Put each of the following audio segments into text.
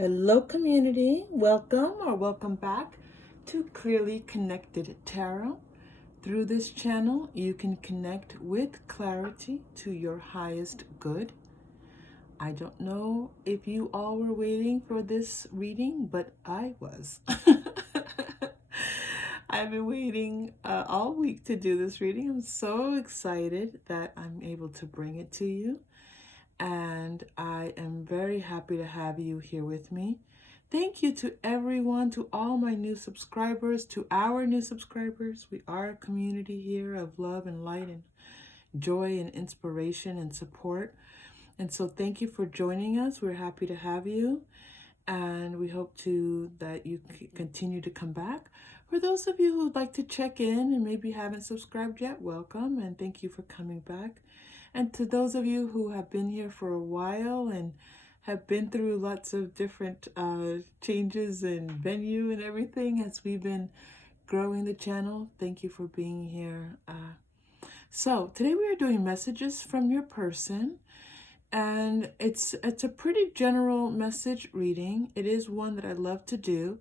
Hello community, welcome or welcome back to Clearly Connected Tarot. Through this channel, you can connect with clarity to your highest good. I don't know if you all were waiting for this reading, but I was. I've been waiting all week to do this reading. I'm so excited that I'm able to bring it to you. And I am very happy to have you here with me. Thank you to everyone, to all my new subscribers, to our new subscribers. We are a community here of love and light and joy and inspiration and support. And so thank you for joining us. We're happy to have you. And we hope that you continue to come back. For those of you who'd like to check in and maybe haven't subscribed yet, welcome and thank you for coming back. And to those of you who have been here for a while and have been through lots of different changes and venue and everything as we've been growing the channel, thank you for being here. So today we are doing messages from your person, and it's a pretty general message reading. It is one that I love to do.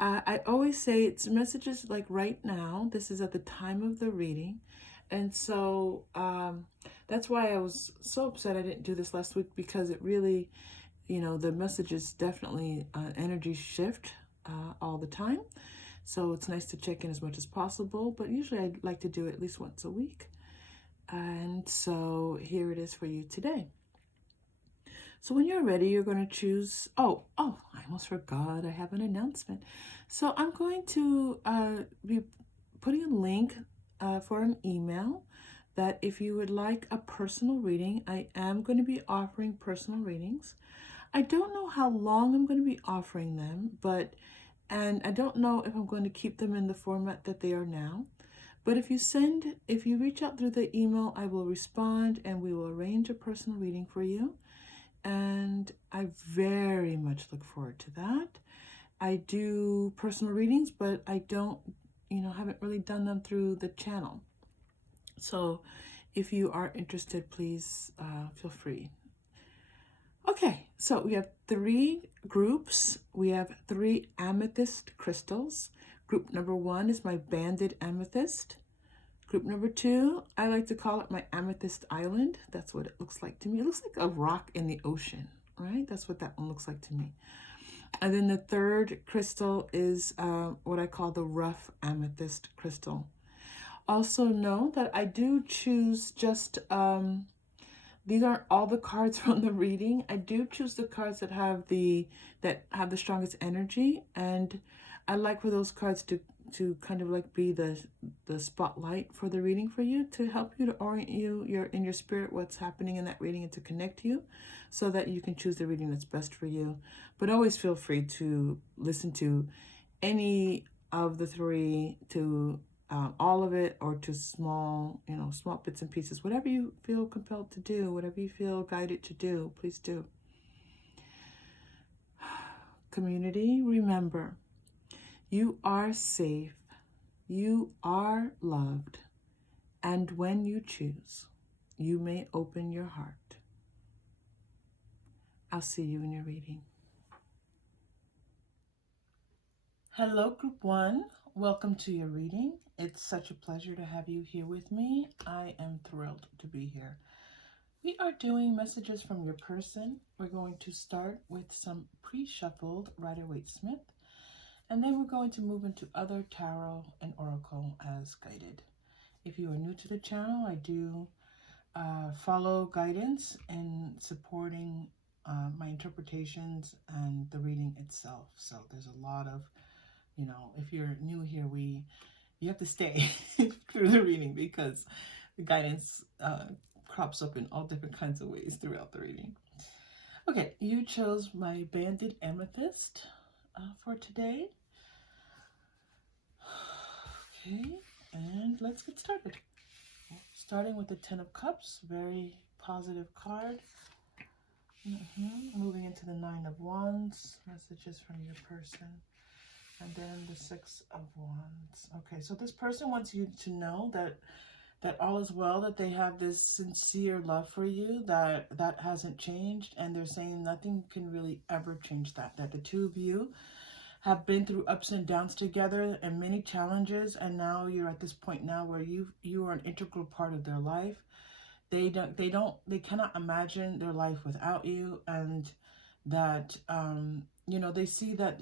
I always say it's messages like right now. This is at the time of the reading. And so that's why I was so upset I didn't do this last week, because it really, the messages definitely energy shift all the time. So it's nice to check in as much as possible, but usually I like to do it at least once a week. And so here it is for you today. So when you're ready, you're going to choose, I almost forgot, I have an announcement. So I'm going to be putting a link for an email that if you would like a personal reading, I am going to be offering personal readings. I don't know how long I'm going to be offering them, and I don't know if I'm going to keep them in the format that they are now. But if you reach out through the email, I will respond and we will arrange a personal reading for you. And I very much look forward to that. I do personal readings, but I don't, haven't really done them through the channel. So if you are interested, please feel free. Okay, so we have 3 groups. We have 3 amethyst crystals. Group number 1 is my banded amethyst. Group number 2, I like to call it my amethyst island. That's what it looks like to me. It looks like a rock in the ocean, right? That's what that one looks like to me. And then the 3rd crystal is what I call the rough amethyst crystal. Also know that I do choose just, these aren't all the cards from the reading. I do choose the cards that have the strongest energy, and I like for those cards to kind of like be the spotlight for the reading for you, to help you, to orient you in your spirit what's happening in that reading, and to connect you so that you can choose the reading that's best for you. But always feel free to listen to any of the 3, to all of it, or to small bits and pieces. Whatever you feel compelled to do, whatever you feel guided to do, please do. Community, remember, you are safe, you are loved, and when you choose, you may open your heart. I'll see you in your reading. Hello, Group 1. Welcome to your reading. It's such a pleasure to have you here with me. I am thrilled to be here. We are doing messages from your person. We're going to start with some pre-shuffled Rider-Waite-Smith, and then we're going to move into other tarot and oracle as guided. If you are new to the channel, I do follow guidance in supporting my interpretations and the reading itself. So there's a lot of, if you're new here, you have to stay through the reading, because the guidance crops up in all different kinds of ways throughout the reading. Okay, you chose my banded amethyst for today. Okay, and let's get started. Starting with the 10 of Cups, very positive card. Moving into the 9 of Wands, messages from your person. And then the 6 of Wands. Okay, so this person wants you to know that that all is well, that they have this sincere love for you, that hasn't changed, and they're saying nothing can really ever change that, that the two of you have been through ups and downs together and many challenges, and now you're at this point now where you are an integral part of their life. They cannot imagine their life without you, and that they see that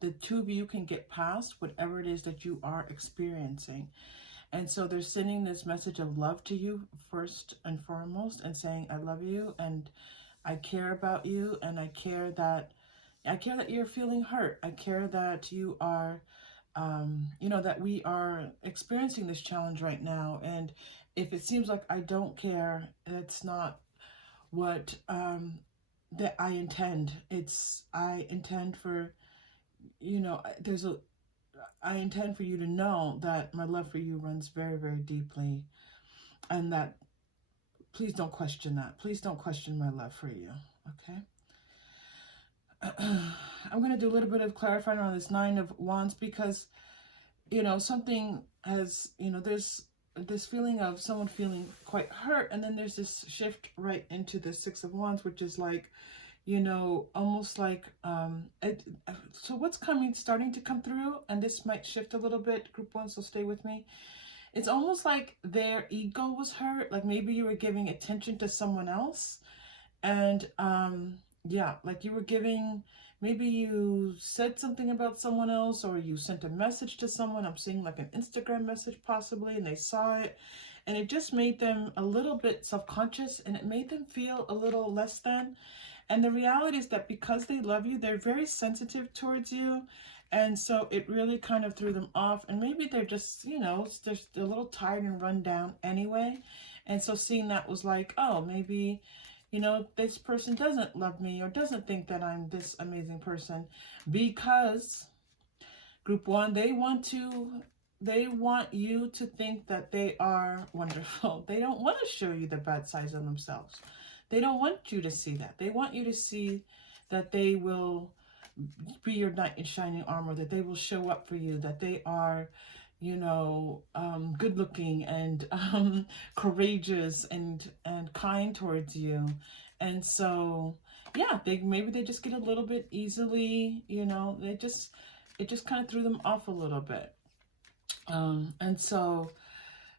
the two of you can get past whatever it is that you are experiencing. And so they're sending this message of love to you first and foremost, and saying, I love you, and I care about you, and I care that you're feeling hurt. I care that you are, that we are experiencing this challenge right now. And if it seems like I don't care, it's not what that I intend. I intend for, I intend for you to know that my love for you runs very, very deeply, and that please don't question that. Please don't question my love for you. Okay. I'm going to do a little bit of clarifying on this Nine of Wands, because, something has, there's this feeling of someone feeling quite hurt. And then there's this shift right into the Six of Wands, which is like, almost like, so what's starting to come through, and this might shift a little bit, group one, so stay with me. It's almost like their ego was hurt. Like maybe you were giving attention to someone else, and, yeah, like you were giving, maybe you said something about someone else, or you sent a message to someone. I'm seeing like an Instagram message possibly, and they saw it, and it just made them a little bit self-conscious, and it made them feel a little less than. And the reality is that because they love you, they're very sensitive towards you. And so it really kind of threw them off. And maybe they're just, they're a little tired and run down anyway. And so seeing that was like, oh, maybe, this person doesn't love me, or doesn't think that I'm this amazing person, because group one, they want you to think that they are wonderful. They don't want to show you the bad sides of themselves. They don't want you to see that. They want you to see that they will be your knight in shining armor, that they will show up for you, that they are, good looking and courageous and kind towards you. And so, yeah, maybe they just get a little bit easily, it just kind of threw them off a little bit. And so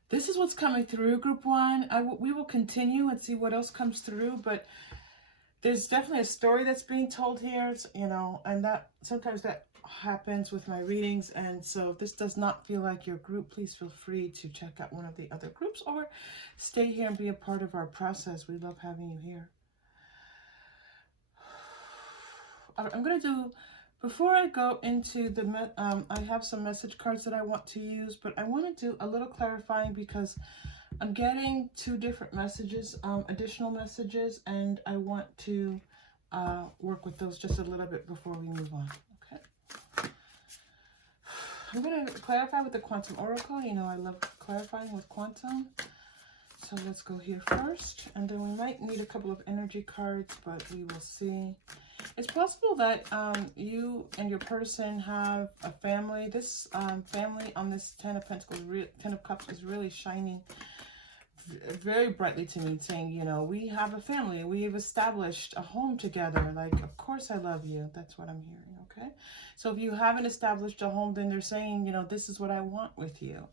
this is what's coming through, group one. We will continue and see what else comes through, but there's definitely a story that's being told here, and that sometimes that happens with my readings. And so if this does not feel like your group, please feel free to check out one of the other groups, or stay here and be a part of our process. We love having you here. I'm going to do, before I go into the, I have some message cards that I want to use, but I want to do a little clarifying, because I'm getting two different messages, additional messages, and I want to work with those just a little bit before we move on. Okay. I'm going to clarify with the Quantum Oracle. I love clarifying with Quantum. So let's go here first, and then we might need a couple of energy cards, but we will see. It's possible that you and your person have a family. This family on this Ten of Pentacles, Ten of Cups is really shining very brightly to me, saying, we have a family. We've established a home together. Like, of course I love you. That's what I'm hearing, okay? So if you haven't established a home, then they're saying, this is what I want with you.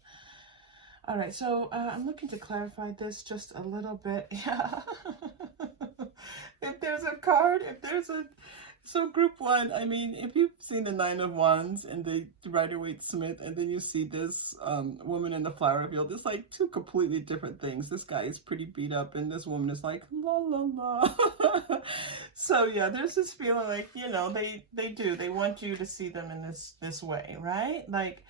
All right, so I'm looking to clarify this just a little bit. Yeah. If there's a card, so group one, I mean, if you've seen the Nine of Wands and the Rider-Waite-Smith, and then you see this woman in the flower field, it's like two completely different things. This guy is pretty beat up, and this woman is like, la, la, la. So yeah, there's this feeling like, they want you to see them in this way, right? Like,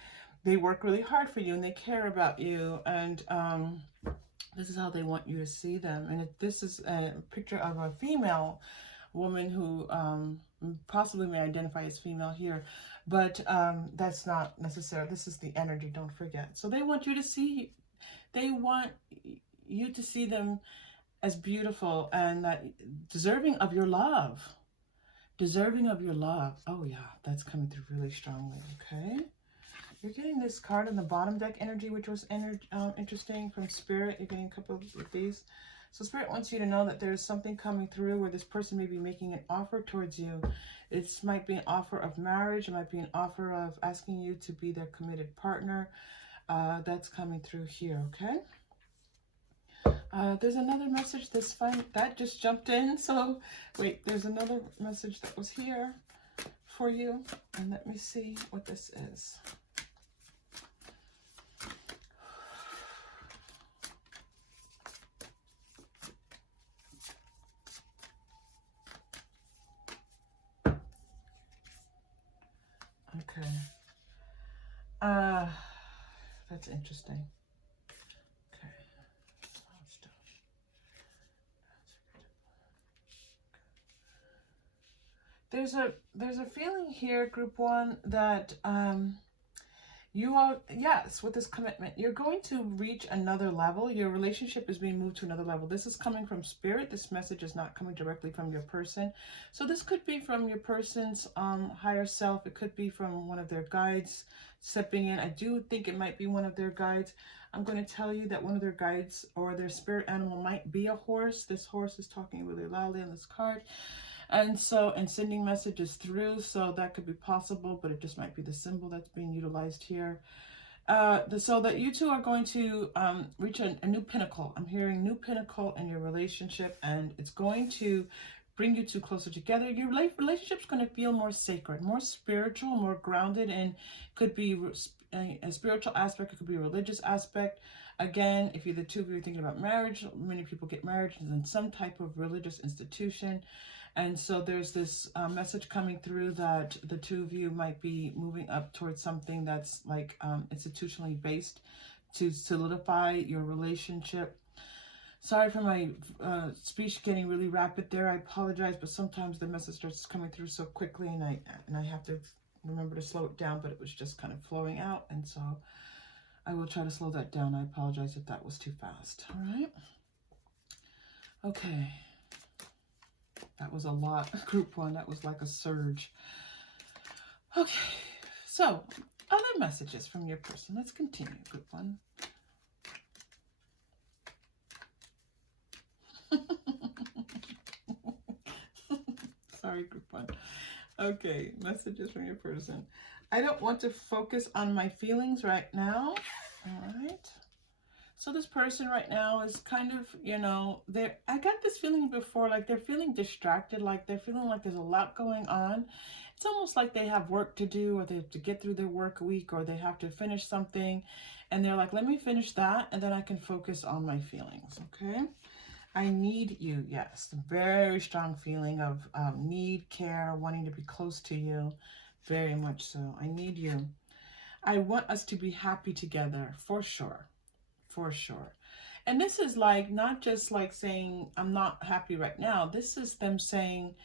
they work really hard for you, and they care about you, and this is how they want you to see them. And this is a picture of a female woman who possibly may identify as female here, but that's not necessary. This is the energy, don't forget. So they want you to see them as beautiful and deserving of your love. Deserving of your love. Oh yeah, that's coming through really strongly, okay? You're getting this card in the bottom deck energy, which was interesting from Spirit. You're getting a couple of these. So Spirit wants you to know that there's something coming through where this person may be making an offer towards you. It might be an offer of marriage. It might be an offer of asking you to be their committed partner. That's coming through here, okay? There's another message that's fine. That just jumped in. So wait, there's another message that was here for you. And let me see what this is. Okay. That's interesting. Okay. There's a feeling here, group one, that you are, yes, with this commitment, you're going to reach another level. Your relationship is being moved to another level. This is coming from Spirit. This message is not coming directly from your person. So this could be from your person's higher self. It could be from one of their guides stepping in. I do think it might be one of their guides. I'm going to tell you that one of their guides or their spirit animal might be a horse. This horse is talking really loudly on this card. And sending messages through, so that could be possible, but it just might be the symbol that's being utilized here. So that you two are going to reach a new pinnacle. I'm hearing new pinnacle in your relationship, and it's going to bring you two closer together. Your relationship's going to feel more sacred, more spiritual, more grounded, and could be a spiritual aspect. It could be a religious aspect. Again, if you're the two of you are thinking about marriage, many people get married in some type of religious institution. And so there's this message coming through that the two of you might be moving up towards something that's like institutionally based to solidify your relationship. Sorry for my speech getting really rapid there. I apologize, but sometimes the message starts coming through so quickly, and I have to remember to slow it down, but it was just kind of flowing out, and so I will try to slow that down. I apologize if that was too fast. All right. Okay. That was a lot. Group one, that was like a surge. Okay, so other messages from your person. Let's continue, group one. Sorry, group one. Okay, messages from your person. I don't want to focus on my feelings right now. All right. So this person right now is kind of, you know, I got this feeling before, like they're feeling distracted, like they're feeling like there's a lot going on. It's almost like they have work to do, or they have to get through their work week, or they have to finish something. And they're like, let me finish that, and then I can focus on my feelings, okay? I need you, yes. Very strong feeling of need, care, wanting to be close to you. Very much so. I need you. I want us to be happy together, for sure. For sure. And this is like not just like saying I'm not happy right now. This is them saying,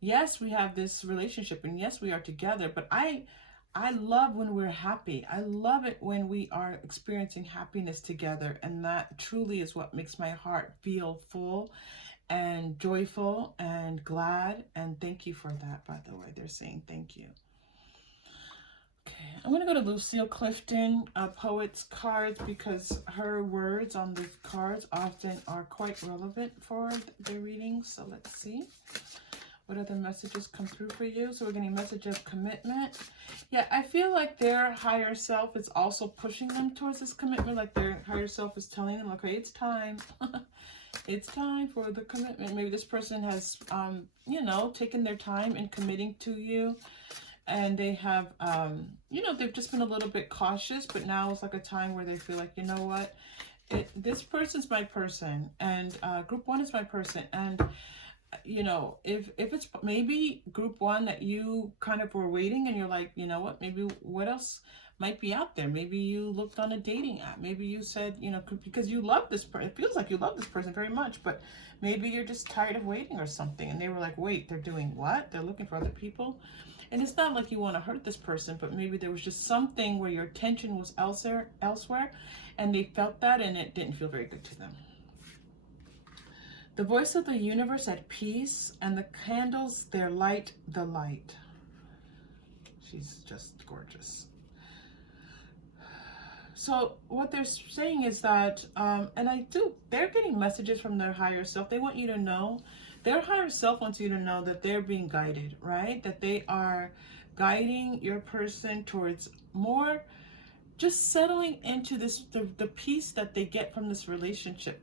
yes, we have this relationship, and yes, we are together, but I love when we're happy. I love it when we are experiencing happiness together, and that truly is what makes my heart feel full and joyful and glad. And thank you for that, by the way. They're saying thank you. Okay, I'm going to go to Lucille Clifton, Poet's cards, because her words on the cards often are quite relevant for the readings. So let's see what other messages come through for you. So we're getting a message of commitment. Yeah, I feel like their higher self is also pushing them towards this commitment. Like their higher self is telling them, okay, it's time. It's time for the commitment. Maybe this person has, you know, taken their time in committing to you. And they have, you know, they've just been a little bit cautious, but now it's like a time where they feel like, you know what, this person's my person, and group one is my person. And, you know, if it's maybe group one that you kind of were waiting and you're like, you know what, maybe what else might be out there? Maybe you looked on a dating app. Maybe you said, you know, because you love this person. It feels like you love this person very much, but maybe you're just tired of waiting or something. And they were like, wait, they're doing what? They're looking for other people. And it's not like you want to hurt this person, but maybe there was just something where your attention was elsewhere, and they felt that, and it didn't feel very good to them. The voice of the universe at peace, and the candles, their light, the light. She's just gorgeous. So what they're saying is that, they're getting messages from their higher self. They want you to know, their higher self wants you to know that they're being guided, right? That they are guiding your person towards more just settling into this, the peace that they get from this relationship,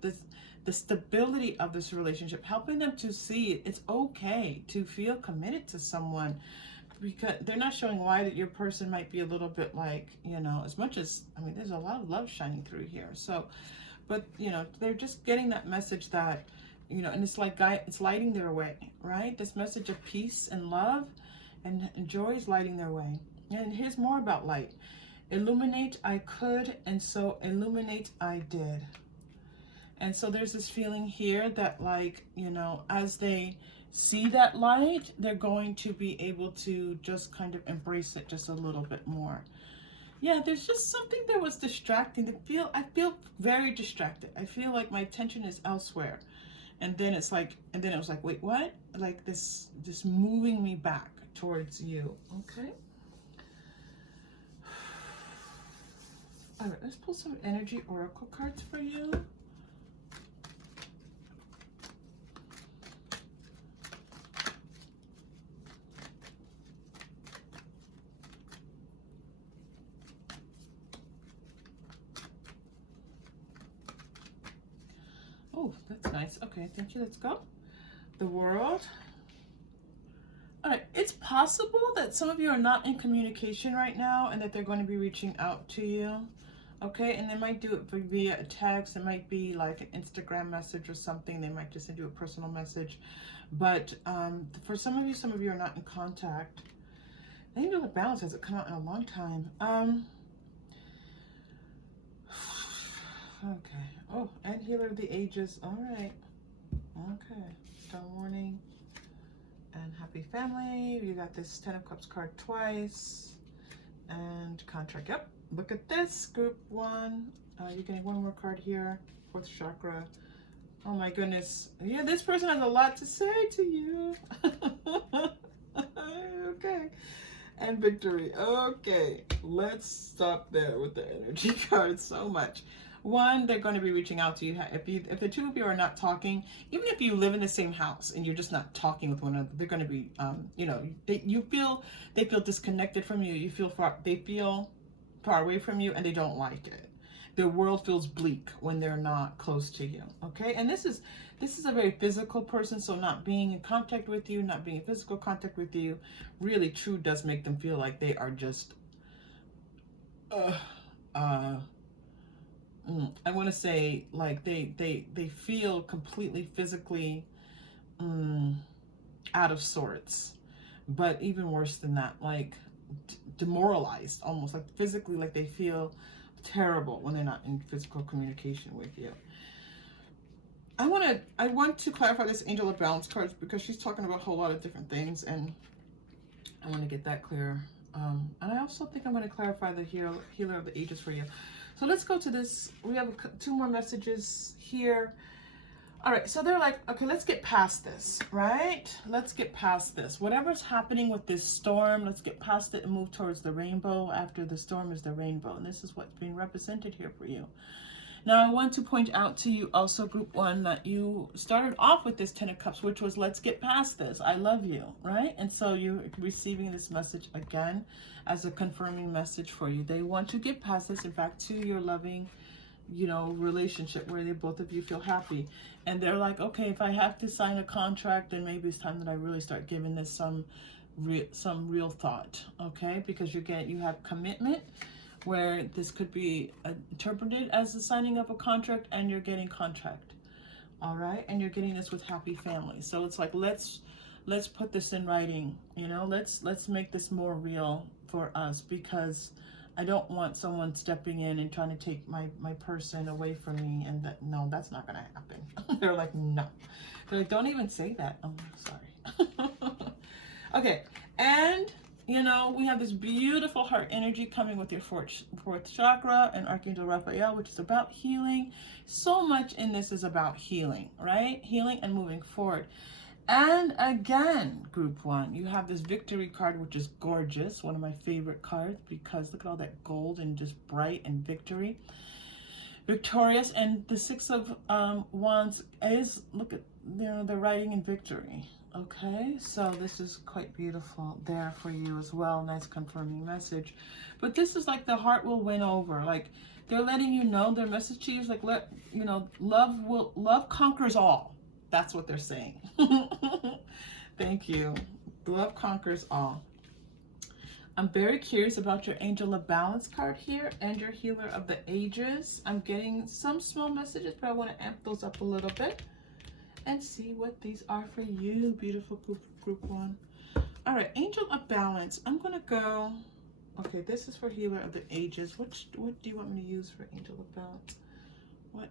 the stability of this relationship, helping them to see it's okay to feel committed to someone, because they're not showing why that your person might be a little bit like, as much as, I mean, there's a lot of love shining through here. So, but, they're just getting that message that, and it's like, it's lighting their way, right? This message of peace and love and joy is lighting their way. And here's more about light. Illuminate I could, and so illuminate I did. And so there's this feeling here that, like, as they see that light, they're going to be able to just kind of embrace it just a little bit more. Yeah, there's just something that was distracting. I feel very distracted. I feel like my attention is elsewhere. And then it was like, wait, what? Like this moving me back towards you. Okay. All right, let's pull some energy oracle cards for you. Oh, that's nice. Okay, thank you. Let's go. The World. All right, it's possible that some of you are not in communication right now and that they're going to be reaching out to you. Okay, and they might do it via a text. It might be like an Instagram message or something. They might just send you a personal message. But for some of you are not in contact. Angel of Balance hasn't come out in a long time. Okay. Oh, and Healer of the Ages. All right. Okay. Stone Warning and Happy Family. You got this 10 of Cups card twice. And Contract. Yep. Look at this. Group 1. You're getting one more card here. 4th chakra. Oh my goodness. Yeah, this person has a lot to say to you. Okay. And Victory. Okay. Let's stop there with the energy cards so much. One, they're going to be reaching out to you. If the two of you are not talking, even if you live in the same house and you're just not talking with one another, they're going to be, they feel disconnected from you. They feel far away from you, and they don't like it. Their world feels bleak when they're not close to you. Okay, and this is a very physical person, so not being in contact with you, not being in physical contact with you, really true does make them feel like they are just, I want to say like they feel completely physically out of sorts, but even worse than that, like demoralized, almost like physically, like they feel terrible when they're not in physical communication with you. I want to clarify this Angel of Balance cards because she's talking about a whole lot of different things, and I want to get that clear. And I also think I'm going to clarify the Healer of the Ages for you. So let's go to this. We have 2 more messages here. All right, so they're like, okay, let's get past this, right? Let's get past this. Whatever's happening with this storm, let's get past it and move towards the rainbow. After the storm is the rainbow, and this is what's being represented here for you. Now, I want to point out to you also, Group 1, that you started off with this 10 of Cups, which was, let's get past this. I love you, right? And so you're receiving this message again as a confirming message for you. They want to get past this, in fact, to your loving, relationship where they both of you feel happy. And they're like, okay, if I have to sign a contract, then maybe it's time that I really start giving this some real thought, okay? Because you have commitment, where this could be interpreted as the signing of a contract, and you're getting contract, all right? And you're getting this with Happy Family. So it's like, let's put this in writing, let's make this more real for us, because I don't want someone stepping in and trying to take my person away from me, and no, that's not gonna happen. They're like, no. They're like, don't even say that. Oh, sorry. Okay, and we have this beautiful heart energy coming with your fourth chakra and Archangel Raphael, which is about healing. So much in this is about healing, right? Healing and moving forward. And again, group one, you have this victory card, which is gorgeous. One of my favorite cards because look at all that gold and just bright and victory. Victorious. And the Six of Wands is, look at, you know, they're writing in victory. Okay, so this is quite beautiful there for you as well. Nice confirming message. But this is like the heart will win over. Like they're letting you know, their message to you is like, you know, love conquers all. That's what they're saying. Thank you. Love conquers all. I'm very curious about your Angel of Balance card here and your Healer of the Ages. I'm getting some small messages, but I want to amp those up a little bit and see what these are for you, beautiful group one. All right, Angel of Balance. I'm going to go. Okay, this is for Healer of the Ages. What do you want me to use for Angel of Balance? What?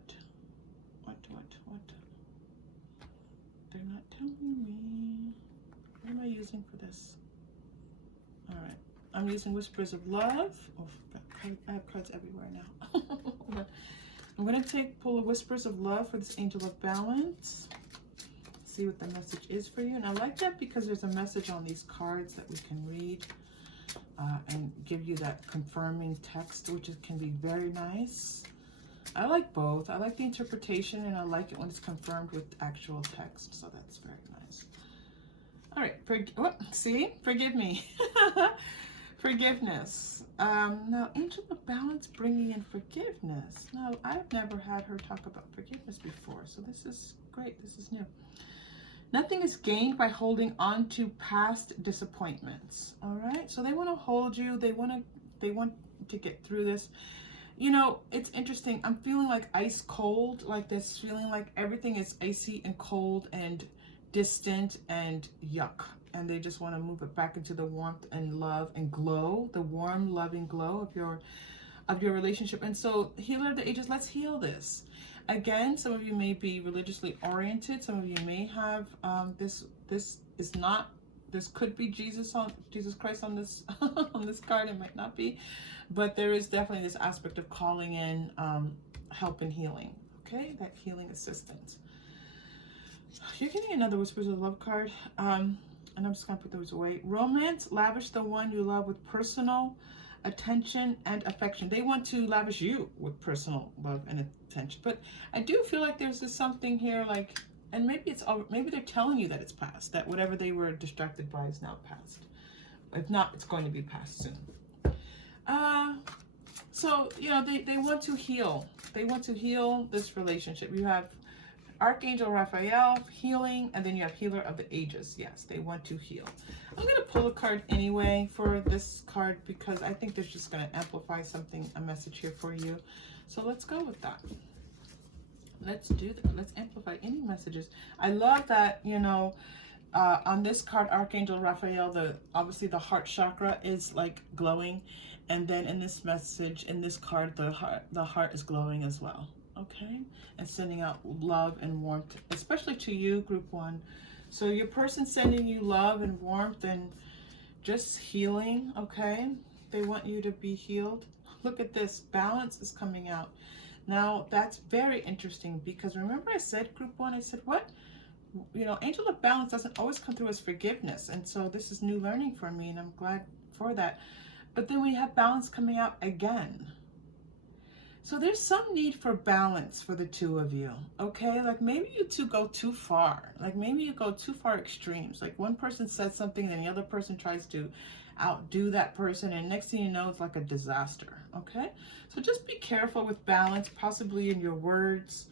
They're not telling me. What am I using for this? All right. I'm using Whispers of Love. Oh, I have cards everywhere now. I'm going to pull a Whispers of Love for this Angel of Balance. See what the message is for you. And I like that because there's a message on these cards that we can read and give you that confirming text, which can be very nice. I like both. I like the interpretation, and I like it when it's confirmed with actual text. So that's very nice. All right. See? Forgive me. Forgiveness. Now, Angel of Balance bringing in forgiveness. Now, I've never had her talk about forgiveness before, so this is great. This is new. Nothing is gained by holding on to past disappointments. All right, so they want to hold you. They want to get through this. You know, it's interesting. I'm feeling like ice cold, like this, feeling like everything is icy and cold and distant and yuck. And they just want to move it back into the warmth and love and glow, the warm, loving glow of your relationship. And so, Healer of the Ages, let's heal this. Again, some of you may be religiously oriented. Some of you may have this could be Jesus Christ on this on this card. It might not be, but there is definitely this aspect of calling in help and healing. Okay, that healing assistance. You're getting another Whispers of Love card, and I'm just gonna put those away. Romance, lavish the one you love with personal attention and affection. They want to lavish you with personal love and attention, but I do feel like there's just something here, like, and maybe they're telling you that it's past, that whatever they were distracted by is now past. If not, it's going to be past soon. So you know, they want to heal. They want to heal this relationship. You have Archangel Raphael, healing, and then you have Healer of the Ages. Yes, they want to heal. I'm going to pull a card anyway for this card because I think there's just going to amplify something, a message here for you. So let's go with that. Let's do that. Let's amplify any messages. I love that, you know, on this card, Archangel Raphael, obviously the heart chakra is like glowing. And then in this message, in this card, the heart is glowing as well. Okay, and sending out love and warmth, especially to you, group one. So your person sending you love and warmth and just healing. Okay, they want you to be healed. Look at this, balance is coming out. Now that's very interesting because remember I said, group one, I said what? You know, Angel of Balance doesn't always come through as forgiveness, and so this is new learning for me, and I'm glad for that. But then we have balance coming out again. So there's some need for balance for the two of you, okay? Like maybe you two go too far. Like maybe you go too far extremes. Like one person says something and the other person tries to outdo that person, and next thing you know, it's like a disaster, okay? So just be careful with balance, possibly in your words.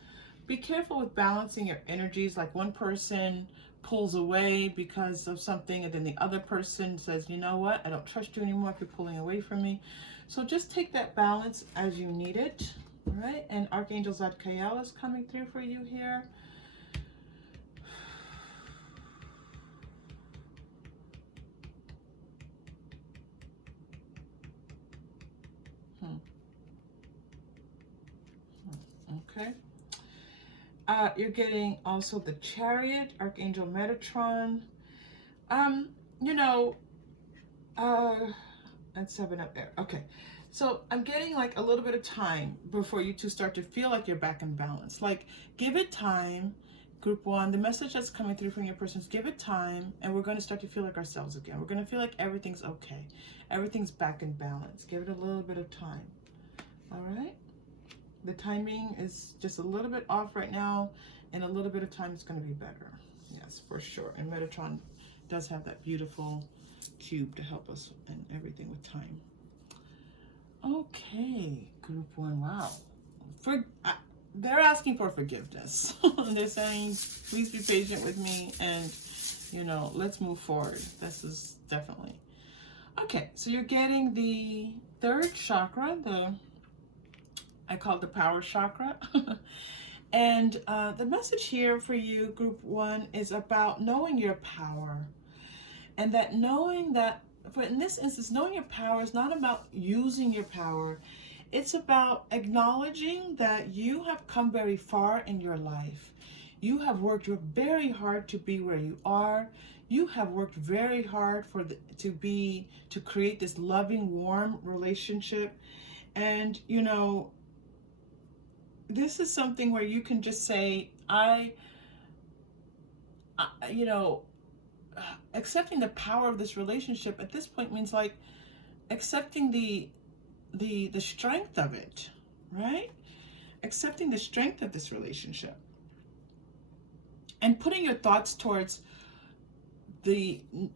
Be careful with balancing your energies. Like one person pulls away because of something, and then the other person says, you know what, I don't trust you anymore if you're pulling away from me. So just take that balance as you need it, all right? And Archangel Zadkiel is coming through for you here. Okay. You're getting also the Chariot, Archangel Metatron. You know, and 7 up there. Okay, so I'm getting like a little bit of time before you two start to feel like you're back in balance. Like give it time, Group 1, the message that's coming through from your person is give it time, and we're going to start to feel like ourselves again. We're going to feel like everything's okay. Everything's back in balance. Give it a little bit of time. All right? The timing is just a little bit off right now. In a little bit of time, it's going to be better. Yes, for sure. And Metatron does have that beautiful cube to help us and everything with time. Okay, Group 1, wow. They're asking for forgiveness. They're saying, please be patient with me and, you know, let's move forward. This is definitely. Okay, so you're getting the third chakra, I call it the power chakra. And the message here for you, Group 1, is about knowing your power. And that knowing that, for in this instance, knowing your power is not about using your power. It's about acknowledging that you have come very far in your life. You have worked very hard to be where you are. You have worked very hard to create this loving, warm relationship. And, you know, this is something where you can just say, you know, accepting the power of this relationship at this point means like accepting the strength of it, right? Accepting the strength of this relationship and putting your thoughts towards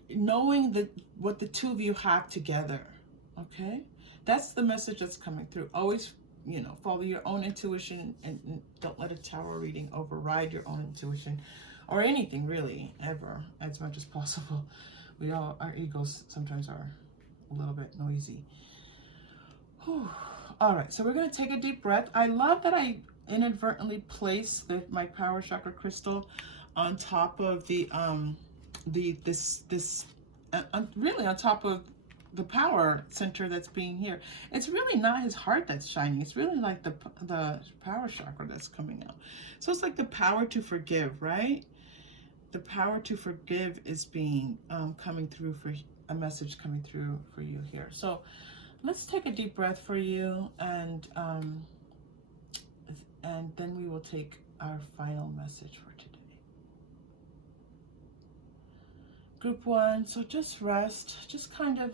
knowing what the two of you have together. Okay, that's the message that's coming through. Always, you know, follow your own intuition and don't let a tarot reading override your own intuition or anything really, ever, as much as possible. Our egos sometimes are a little bit noisy. Whew. All right, so we're going to take a deep breath. I love that I inadvertently placed my power chakra crystal on top of really on top of the power center that's being here. It's really not his heart that's shining. It's really like the power chakra that's coming out. So it's like the power to forgive, right? The power to forgive is being coming through for a message coming through for you here. So let's take a deep breath for you, and then we will take our final message for today. Group 1, so just rest, just kind of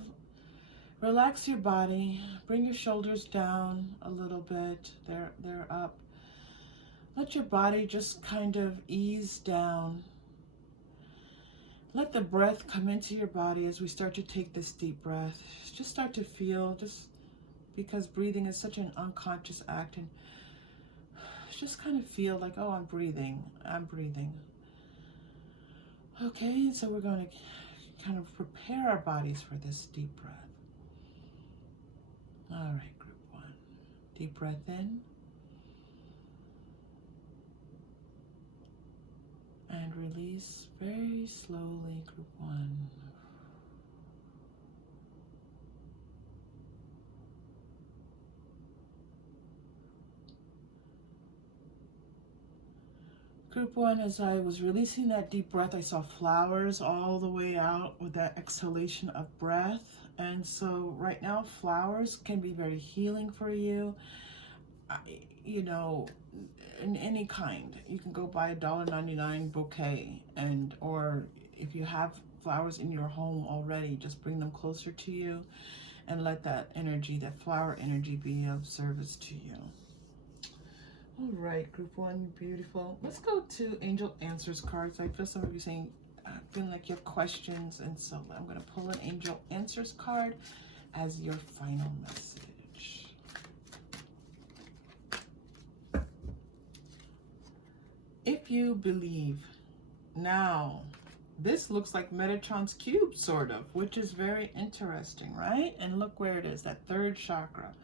relax your body, bring your shoulders down a little bit, they're up. Let your body just kind of ease down. Let the breath come into your body as we start to take this deep breath. Just start to feel, just because breathing is such an unconscious act, and just kind of feel like, oh, I'm breathing. Okay, so we're going to kind of prepare our bodies for this deep breath. All right, Group 1. Deep breath in. And release very slowly, Group 1. Group 1, as I was releasing that deep breath, I saw flowers all the way out with that exhalation of breath. And so right now, flowers can be very healing for you. You know, in any kind. You can go buy a $1.99 bouquet, or if you have flowers in your home already, just bring them closer to you and let that energy, that flower energy, be of service to you. All right, Group 1, beautiful. Let's go to Angel Answers cards. I feel some of you saying, feeling like you have questions, and so I'm going to pull an Angel Answers card as your final message. If you believe. Now, this looks like Metatron's cube, sort of, which is very interesting, right? And look where it is, that third chakra.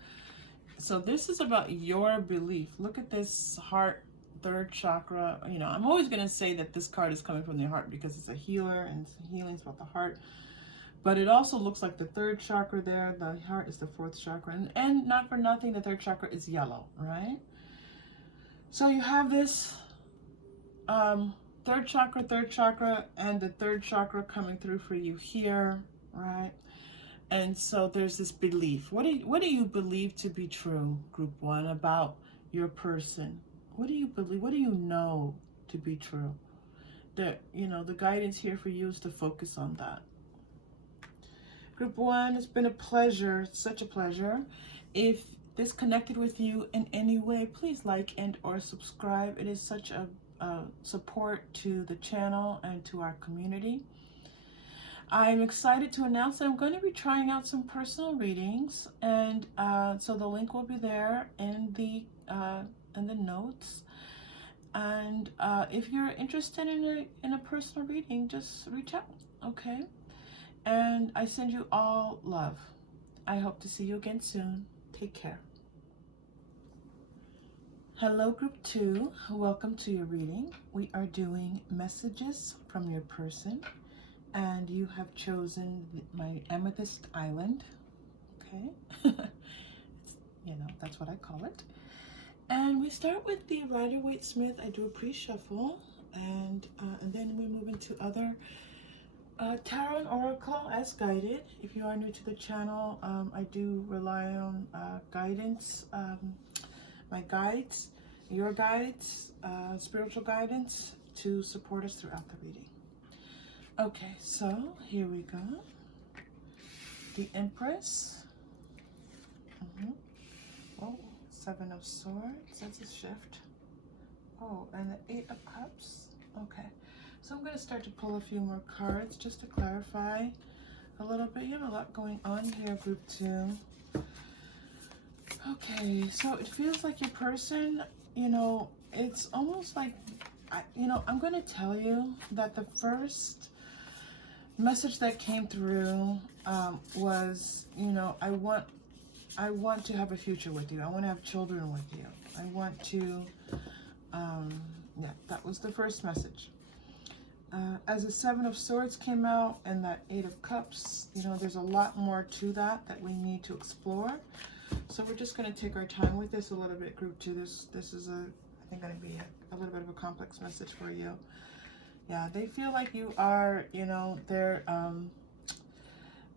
So this is about your belief. Look at this heart, third chakra. You know, I'm always going to say that this card is coming from the heart because it's a healer, and healing's about the heart. But it also looks like the third chakra there. The heart is the fourth chakra. And not for nothing, the third chakra is yellow, right? So you have this third chakra, and the third chakra coming through for you here, right? And so there's this belief. What do you believe to be true, Group 1, about your person? What do you believe? What do you know? to be true. The guidance here for you is to focus on that. Group 1, it's been a pleasure, such a pleasure. If this connected with you in any way, please like and or subscribe. It is such a support to the channel and to our community. I'm excited to announce that I'm going to be trying out some personal readings, and so the link will be there in the notes. And if you're interested in a personal reading, just reach out, okay? And I send you all love. I hope to see you again soon. Take care. Hello, Group 2. Welcome to your reading. We are doing messages from your person, and you have chosen my Amethyst Island, okay? That's what I call it. And we start with the Rider-Waite-Smith. I do a pre-shuffle, and then we move into other tarot and oracle as guided. If you are new to the channel, I do rely on guidance, my guides, your guides, spiritual guidance to support us throughout the reading. Okay, so here we go. The Empress. Oh, 7 of Swords. That's a shift. Oh, and the 8 of Cups. Okay, so I'm going to start to pull a few more cards just to clarify a little bit. You have a lot going on here, Group 2. Okay, so it feels like your person, it's almost like, I'm going to tell you that the first message that came through was, I want to have a future with you. I want to have children with you. I want to, that was the first message. As the 7 of Swords came out and that 8 of Cups, there's a lot more to that we need to explore. So we're just going to take our time with this a little bit, Group 2. This is I think going to be a little bit of a complex message for you. Yeah, they feel like you are, they're,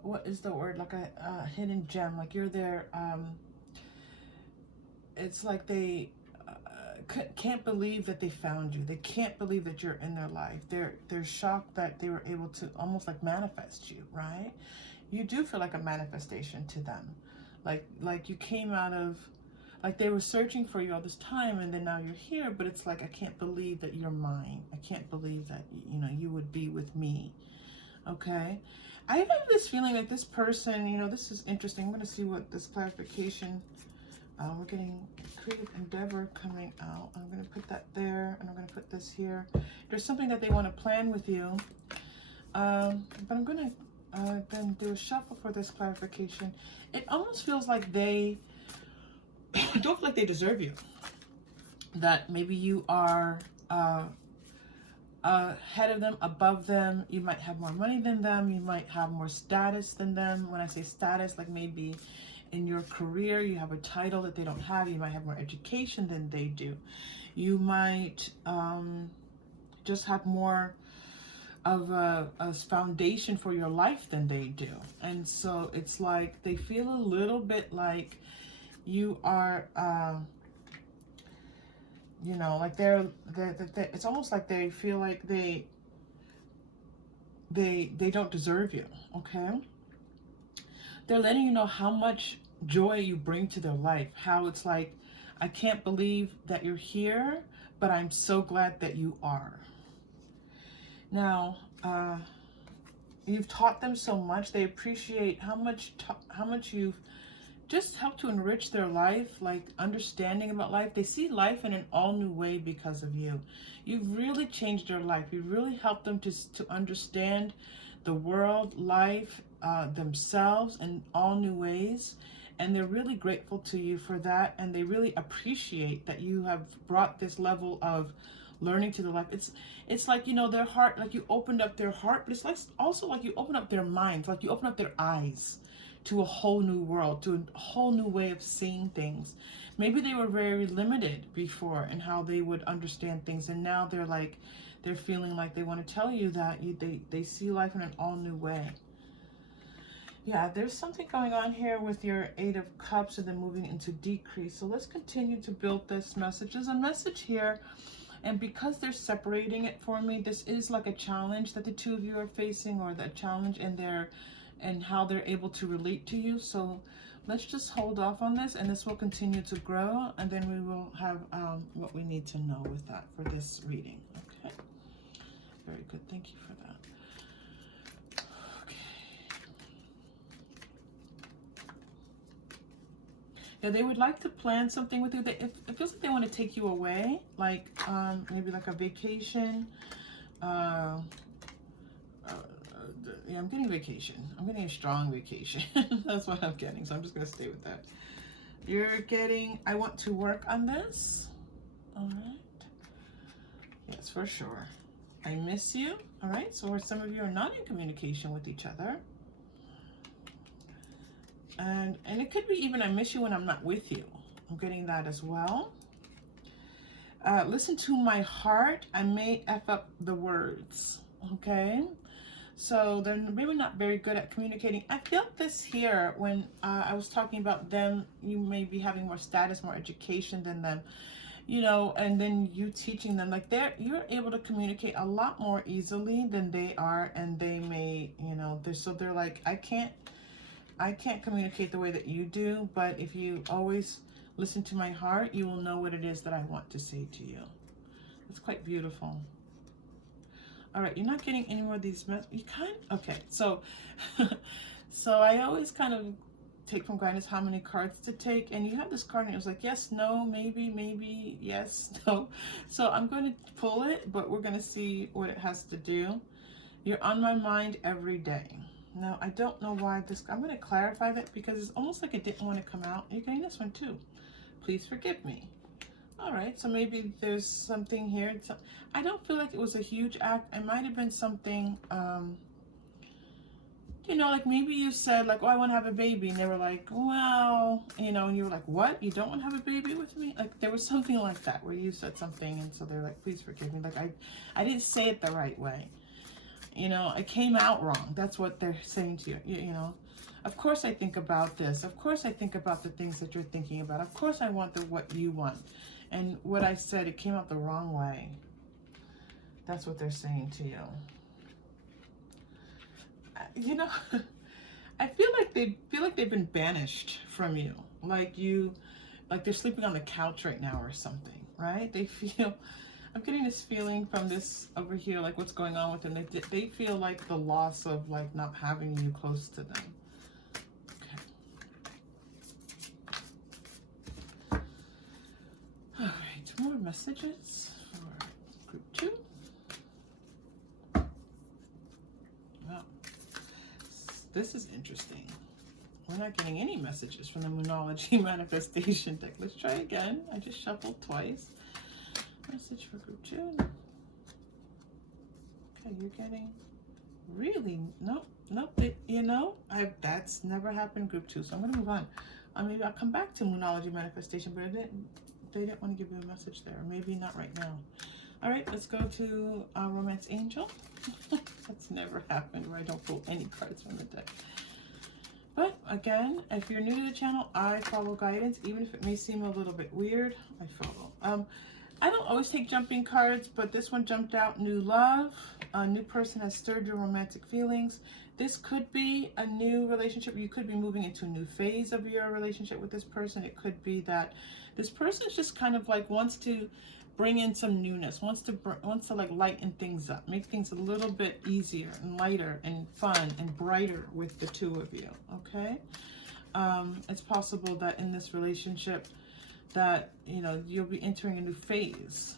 what is the word? Like a hidden gem. Like you're their, it's like they can't believe that they found you. They can't believe that you're in their life. They're shocked that they were able to almost like manifest you, right? You do feel like a manifestation to them. Like you came out of, like they were searching for you all this time, and then now you're here, but it's like, I can't believe that you're mine. I can't believe that, you would be with me. Okay? I have this feeling like this person, this is interesting. I'm going to see what this clarification, we're getting creative endeavor coming out. I'm going to put that there, and I'm going to put this here. There's something that they want to plan with you. But I'm going to then do a shuffle for this clarification. It almost feels like they don't feel like they deserve you. That maybe you are ahead of them, above them. You might have more money than them. You might have more status than them. When I say status, like maybe in your career, you have a title that they don't have. You might have more education than they do. You might just have more of a foundation for your life than they do. And so it's like they feel a little bit like you are, like they're it's almost like they feel like they don't deserve you, okay? They're letting you know how much joy you bring to their life, how it's like, I can't believe that you're here, but I'm so glad that you are. Now, you've taught them so much. They appreciate how much you've just helped to enrich their life, like understanding about life. They see life in an all new way because of you. You've really changed their life. You've really helped them to understand the world, life, themselves in all new ways. And they're really grateful to you for that. And they really appreciate that you have brought this level of learning to the life. It's like, their heart, like you opened up their heart, but it's like also like you open up their minds, like you open up their eyes to a whole new world, to a whole new way of seeing things. Maybe they were very limited before in how they would understand things, and now they're feeling like they want to tell you that they see life in an all new way. Yeah, there's something going on here with your 8 of Cups and then moving into decrease. So let's continue to build this message. There's a message here And because they're separating it for me, this is like a challenge that the two of you are facing, or the challenge in their, and how they're able to relate to you. So let's just hold off on this, and this will continue to grow, and then we will have what we need to know with that for this reading. Okay, very good. Thank you for that. Yeah, they would like to plan something with you. It feels like they want to take you away, like maybe like a vacation. Yeah, I'm getting vacation. I'm getting a strong vacation. That's what I'm getting, so I'm just going to stay with that. You're getting, I want to work on this. All right. Yes, for sure. I miss you. All right, so some of you are not in communication with each other. And it could be even I miss you when I'm not with you. I'm getting that as well. Listen to my heart. I may F up the words. Okay. So they're really not very good at communicating. I felt this here when I was talking about them. You may be having more status, more education than them, you know, and then you teaching them, like you're able to communicate a lot more easily than they are, and they may, you know, they're like, I can't communicate the way that you do, but if you always listen to my heart, you will know what it is that I want to say to you. It's quite beautiful. All right, you're not getting any more of these messages. Okay, so so I always kind of take from guidance how many cards to take, and you have this card and it was like yes, no, maybe, yes, no. So I'm going to pull it, but we're going to see what it has to do. You're on my mind every day. Now, I don't know why this, I'm going to clarify that because it's almost like it didn't want to come out. You're getting this one too. Please forgive me. All right, so maybe there's something here. I don't feel like it was a huge act. It might have been something, you know, like maybe you said like, oh, I want to have a baby. And they were like, well, you know, and you were like, what? You don't want to have a baby with me? Like there was something like that where you said something. And so they're like, please forgive me. Like I didn't say it the right way. You know, it came out wrong. That's what they're saying to you. You know, of course I think about this. Of course I think about the things that you're thinking about. Of course I want what you want. And what I said, it came out the wrong way. That's what they're saying to you. You know, I feel like they've been banished from you. Like they're sleeping on the couch right now or something, right? They feel, I'm getting this feeling from this over here, like what's going on with them. They feel like the loss of like not having you close to them. Okay. All right, more messages for group 2. Wow, this is interesting. We're not getting any messages from the Moonology manifestation deck. Let's try again. I just shuffled twice. Message for group 2. Okay, you're getting really nope. You know, that's never happened group 2. So I'm gonna move on. Maybe I'll come back to Moonology manifestation, but they didn't want to give you a message there. Maybe not right now. All right, let's go to Romance Angel. That's never happened where I don't pull any cards from the deck. But again, if you're new to the channel, I follow guidance, even if it may seem a little bit weird. I follow. I don't always take jumping cards, but this one jumped out. New love. A new person has stirred your romantic feelings. This could be a new relationship. You could be moving into a new phase of your relationship with this person. It could be that this person just kind of like wants to bring in some newness, wants to like lighten things up, make things a little bit easier and lighter and fun and brighter with the two of you. Okay, it's possible that in this relationship that, you know, you'll be entering a new phase.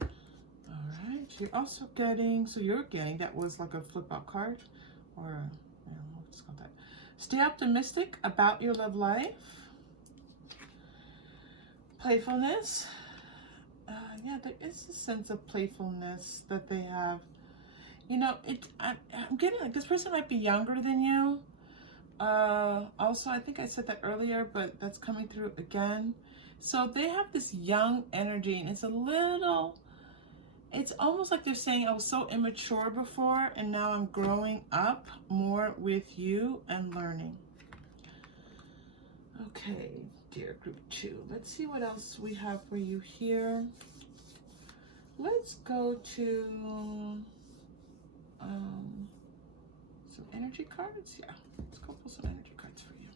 All right, you're also getting, so you're getting, that was like a flip out card, or what's called that. Stay optimistic about your love life. Playfulness. Yeah, there is a sense of playfulness that they have. You know, I'm getting like this person might be younger than you. Also, I think I said that earlier, but that's coming through again. So they have this young energy, and it's almost like they're saying, I was so immature before, and now I'm growing up more with you and learning. Okay, dear group 2. Let's see what else we have for you here. Let's go to some energy cards. Yeah, let's go pull some energy cards for you.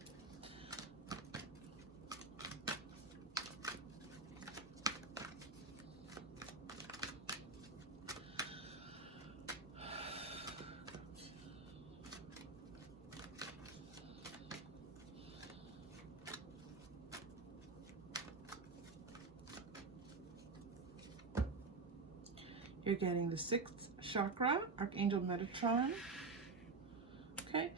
You're getting the 6th chakra, Archangel Metatron. Okay.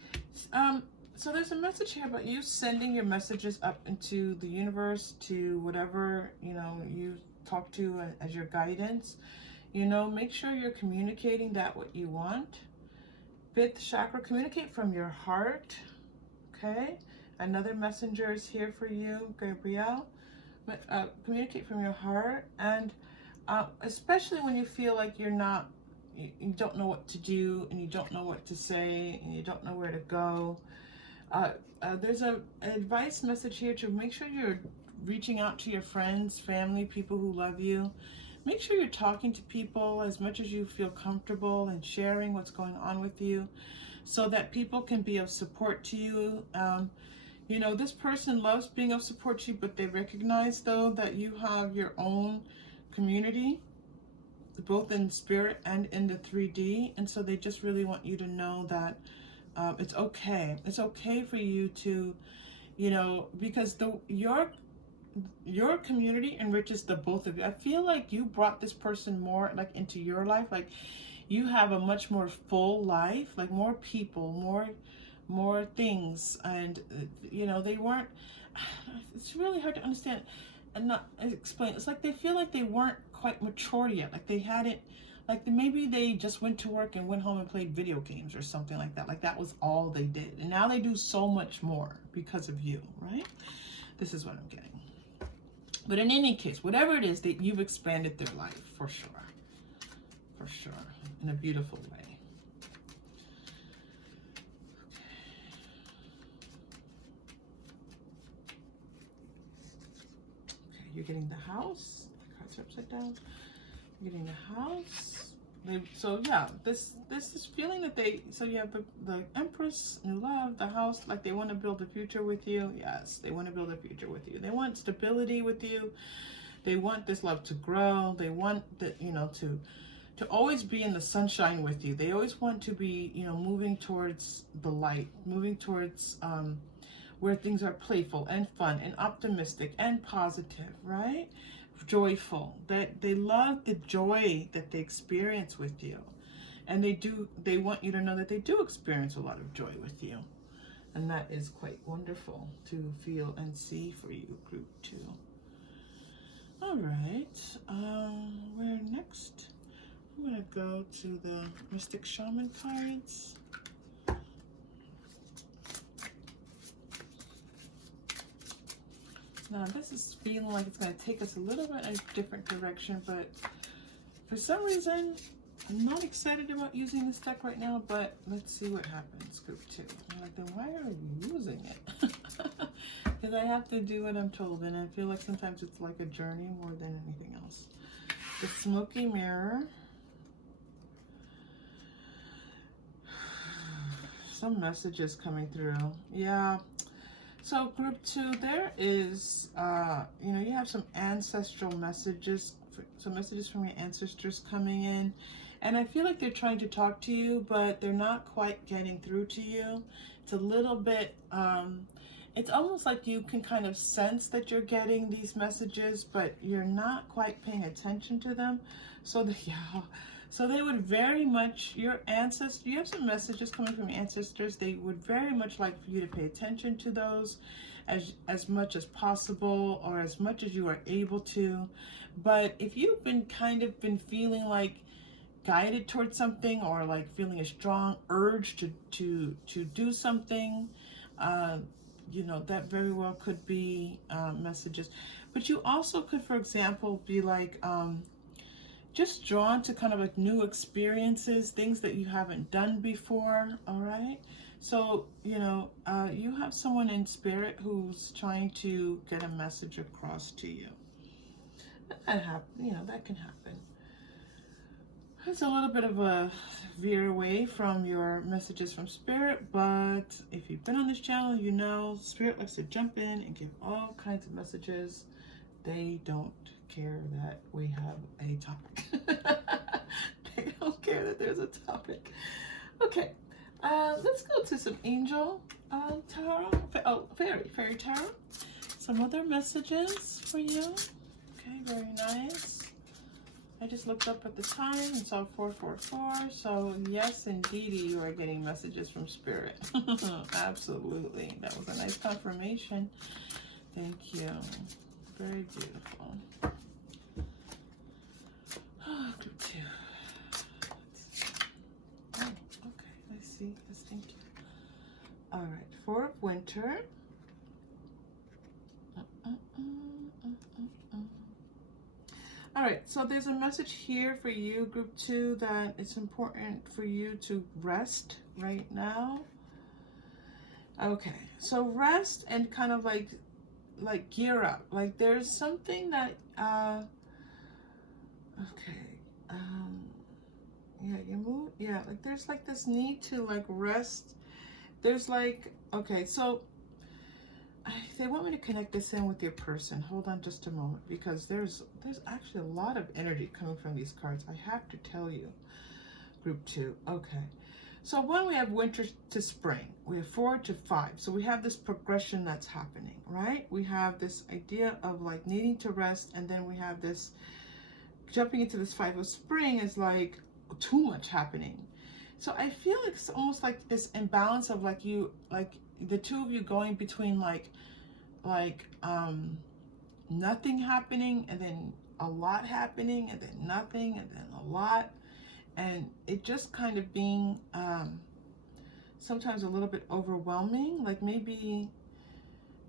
So there's a message here about you sending your messages up into the universe to whatever, you talk to as your guidance. Make sure you're communicating that what you want. 5th chakra, communicate from your heart. Okay. Another messenger is here for you, Gabrielle. Communicate from your heart, and especially when you feel like you don't know what to do, and you don't know what to say, and you don't know where to go. There's an advice message here to make sure you're reaching out to your friends, family, people who love you. Make sure you're talking to people as much as you feel comfortable and sharing what's going on with you, so that people can be of support to you. This person loves being of support to you, but they recognize, though, that you have your own community, both in spirit and in the 3D. And so they just really want you to know that it's okay. It's okay for you to, because your community enriches the both of you. I feel like you brought this person more like into your life. Like you have a much more full life, like more people, more things, and they weren't. It's really hard to understand and not explain. It's like they feel like they weren't quite mature yet, like they hadn't, like maybe they just went to work and went home and played video games or something like that. Like that was all they did, and now they do so much more because of you, right? This is what I'm getting. But in any case, whatever it is, that you've expanded their life for sure, in a beautiful way. You're getting the house. The cards are upside down. You're getting the house. So yeah, this is feeling that so you have the Empress, new love, the house, like they want to build a future with you. Yes, they want to build a future with you. They want stability with you. They want this love to grow. They want to always be in the sunshine with you. They always want to be, moving towards the light, moving towards where things are playful and fun and optimistic and positive, right? Joyful. That they love the joy that they experience with you. And they want you to know that they do experience a lot of joy with you. And that is quite wonderful to feel and see for you, group 2. All right. Where next? I'm going to go to the Mystic Shaman cards. Now this is feeling like it's going to take us a little bit in a different direction, but for some reason I'm not excited about using this deck right now, but let's see what happens, group 2. I'm like, then why are we using it? Because I have to do what I'm told, and I feel like sometimes it's like a journey more than anything else. The Smoky Mirror. Some messages coming through. Yeah. So group 2, there is, you have some ancestral messages, some messages from your ancestors coming in. And I feel like they're trying to talk to you, but they're not quite getting through to you. It's a little bit, it's almost like you can kind of sense that you're getting these messages, but you're not quite paying attention to them. So so they would very much, your ancestors, you have some messages coming from your ancestors. They would very much like for you to pay attention to those as much as possible, or as much as you are able to. But if you've been been feeling like guided towards something, or like feeling a strong urge to do something, that very well could be messages. But you also could, for example, be like, just drawn to kind of like new experiences, things that you haven't done before, all right? So, you have someone in spirit who's trying to get a message across to you. That can happen. It's a little bit of a veer away from your messages from Spirit, but if you've been on this channel, you know Spirit likes to jump in and give all kinds of messages. They don't care that we have a topic. They don't care that there's a topic. Okay, let's go to some angel tarot. Oh, fairy tarot. Some other messages for you. Okay, very nice. I just looked up at the time and saw 444. So yes, indeed, you are getting messages from Spirit. Absolutely. That was a nice confirmation. Thank you. Very beautiful. Oh, group 2. Oh, okay. I see. Yes, thank you. All right. 4 of winter. All right, so there's a message here for you, group 2, that it's important for you to rest right now. Okay, so rest and kind of like gear up. Like there's something that, yeah, you move, yeah, like there's like this need to like rest. There's like, okay, so they want me to connect this in with your person. Hold on just a moment, because there's actually a lot of energy coming from these cards. I have to tell you, group 2. Okay. So one, we have winter to spring. We have 4 to 5. So we have this progression that's happening, right? We have this idea of like needing to rest, and then we have this jumping into this 5 of spring is like too much happening. So I feel like it's almost like this imbalance of like the two of you going between like nothing happening, and then a lot happening, and then nothing, and then a lot, and it just kind of being sometimes a little bit overwhelming. Like maybe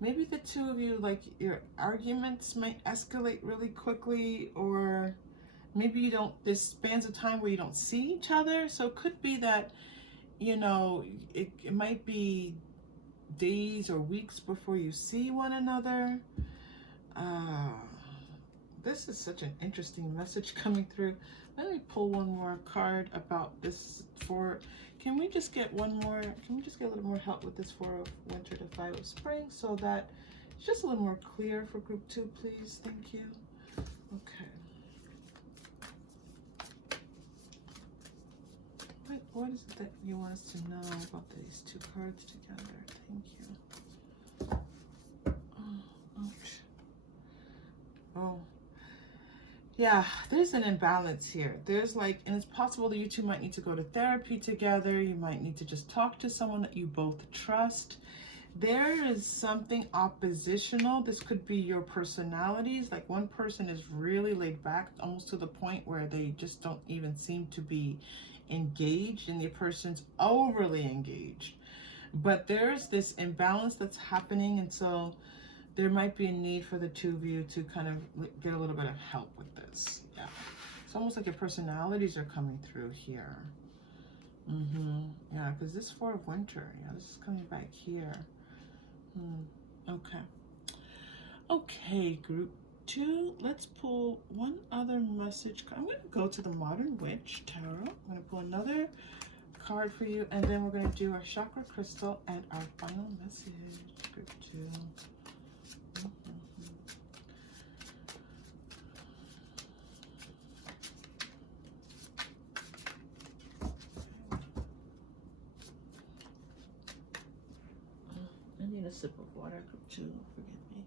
the two of you, like your arguments might escalate really quickly, or maybe you don't, there's spans of time where you don't see each other. So it could be that, you know, it might be days or weeks before you see one another. This is such an interesting message coming through. Let me pull one more card about this. Can we just get one more? Can we just get a little more help with this 4 of winter to 5 of spring, so that it's just a little more clear for group 2, please? Thank you. Okay. What is it that you want us to know about these 2 cards together? Thank you. Oh, ouch. Oh. Yeah, there's an imbalance here. There's like, and it's possible that you two might need to go to therapy together. You might need to just talk to someone that you both trust. There is something oppositional. This could be your personalities. Like one person is really laid back, almost to the point where they just don't even seem to be engaged, and the person's overly engaged. But there's this imbalance that's happening, and so there might be a need for the two of you to kind of get a little bit of help with this. Yeah, it's almost like your personalities are coming through here. Yeah, because this 4 of winter, yeah, this is coming back here. Okay. Okay, group 2, let's pull one other message. I'm going to go to the Modern Witch Tarot. I'm going to pull another card for you, and then we're going to do our chakra crystal and our final message, group 2. I need a sip of water, group 2, forgive me.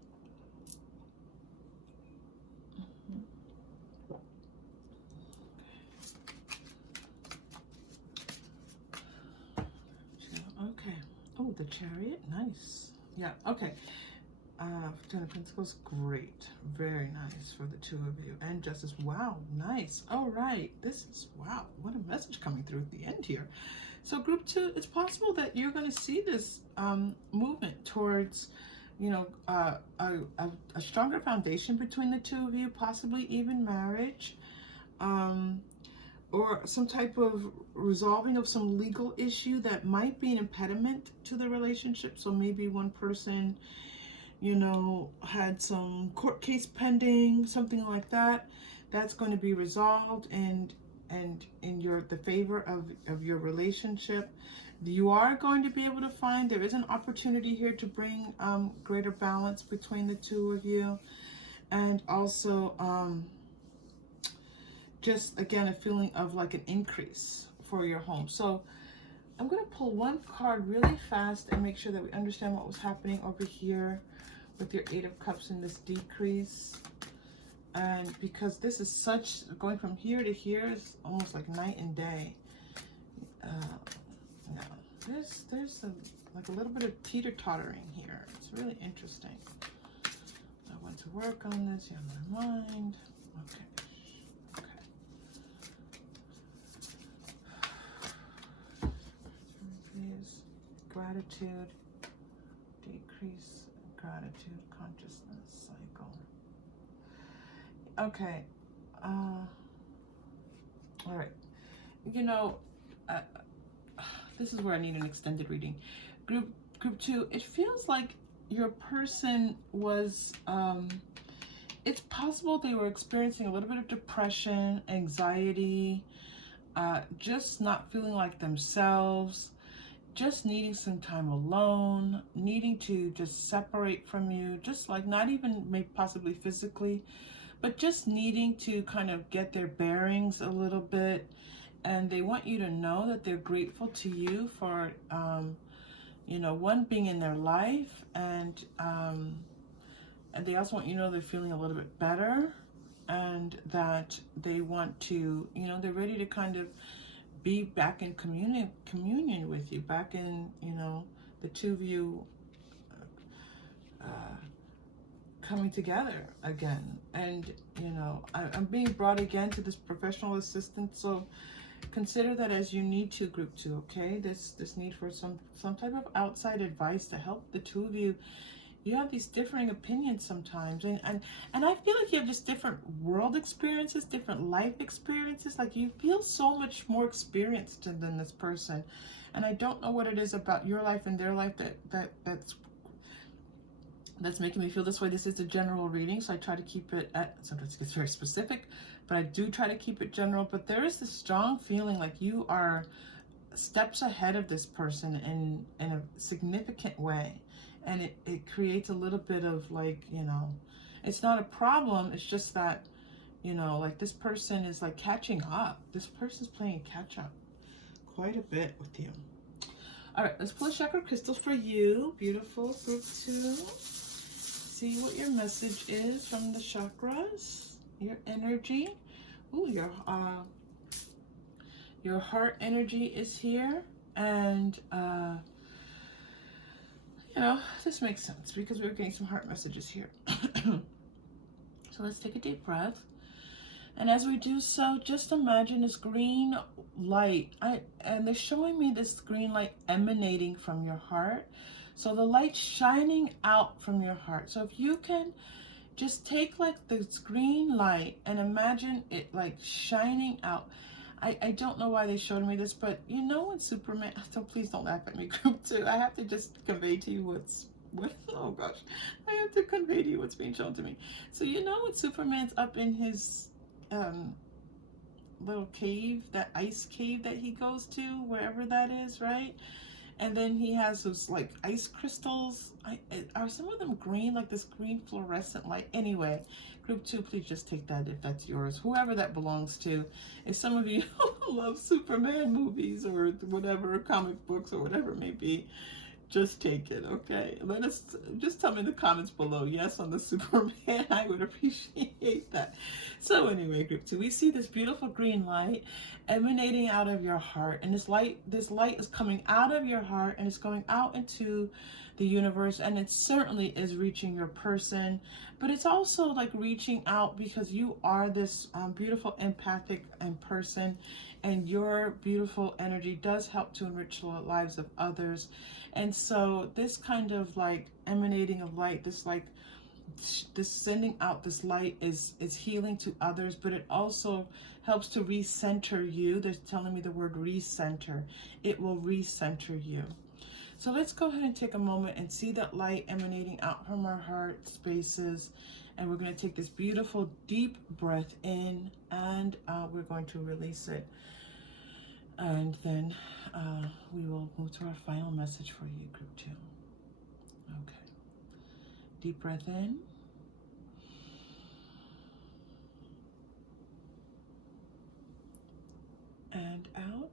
Okay. Oh, the Chariot, nice. Yeah, okay. 10 of Pentacles, great. Very nice for the two of you. And Justice, wow, nice. All right, this is, wow, what a message coming through at the end here. So group 2, it's possible that you're going to see this movement towards, you know, a stronger foundation between the two of you, possibly even marriage, or some type of resolving of some legal issue that might be an impediment to the relationship. So maybe one person, you know, had some court case pending, something like that. That's going to be resolved, and and in the favor of your relationship. You are going to be able to find, there is an opportunity here to bring greater balance between the two of you. And also just again a feeling of like an increase for your home. So I'm going to pull one card really fast and make sure that we understand what was happening over here with your Eight of Cups in this decrease. And because this is such, going from here to here is almost like night and day. Yeah, there's like a little bit of teeter-tottering here. It's really interesting. I want to work on this. You have my mind. Okay. Gratitude, decrease, gratitude, consciousness, cycle. Okay. All right. You know, this is where I need an extended reading. Group 2, it feels like your person was, it's possible they were experiencing a little bit of depression, anxiety, just not feeling like themselves, just needing some time alone, needing to just separate from you, just like not even maybe possibly physically, but just needing to kind of get their bearings a little bit. And they want you to know that they're grateful to you for, you know, one, being in their life, and they also want you to know they're feeling a little bit better, and that they want to, you know, they're ready to kind of be back in communion with you, back in, you know, the two of you coming together again. And, you know, I'm being brought again to this professional assistance, so consider that as you need to, group 2, okay? This need for some type of outside advice to help the two of you. You have these differing opinions sometimes, and I feel like you have just different world experiences, different life experiences. Like you feel so much more experienced than this person, and I don't know what it is about your life and their life that's making me feel this way. This is a general reading, so I try to keep it at, sometimes it gets very specific, but I do try to keep it general. But there is this strong feeling like you are steps ahead of this person in a significant way. And it creates a little bit of like, you know, it's not a problem. It's just that, you know, like this person is like catching up. This person's playing catch up quite a bit with you. All right, let's pull a chakra crystal for you. Beautiful, group 2. See what your message is from the chakras, your energy. Ooh, your heart energy is here. And, you know, this makes sense because we're getting some heart messages here. So let's take a deep breath. And as we do so, just imagine this green light. And they're showing me this green light emanating from your heart. So the light shining out from your heart. So if you can just take like this green light and imagine it like shining out. I don't know why they showed me this, but you know when Superman, so please don't laugh at me, group 2. I have to just convey to you oh gosh, I have to convey to you what's being shown to me. So you know when Superman's up in his little cave, that ice cave that he goes to, wherever that is, right? And then he has those like ice crystals. Are some of them green, like this green fluorescent light? Anyway, group 2, please just take that if that's yours, whoever that belongs to. If some of you love Superman movies or whatever, comic books or whatever it may be, just take it, okay? Just tell me in the comments below, yes, on the Superman. I would appreciate that. So anyway, group 2, we see this beautiful green light emanating out of your heart, and this light is coming out of your heart and it's going out into the universe, and it certainly is reaching your person, but it's also like reaching out because you are this beautiful empathic person, and your beautiful energy does help to enrich the lives of others. And so this kind of like emanating of light, this sending out this light is healing to others, but it also helps to recenter you. They're telling me the word recenter. It will recenter you. So let's go ahead and take a moment and see that light emanating out from our heart spaces. And we're going to take this beautiful deep breath in, and we're going to release it. And then we will move to our final message for you, group 2. Okay. Deep breath in. And out.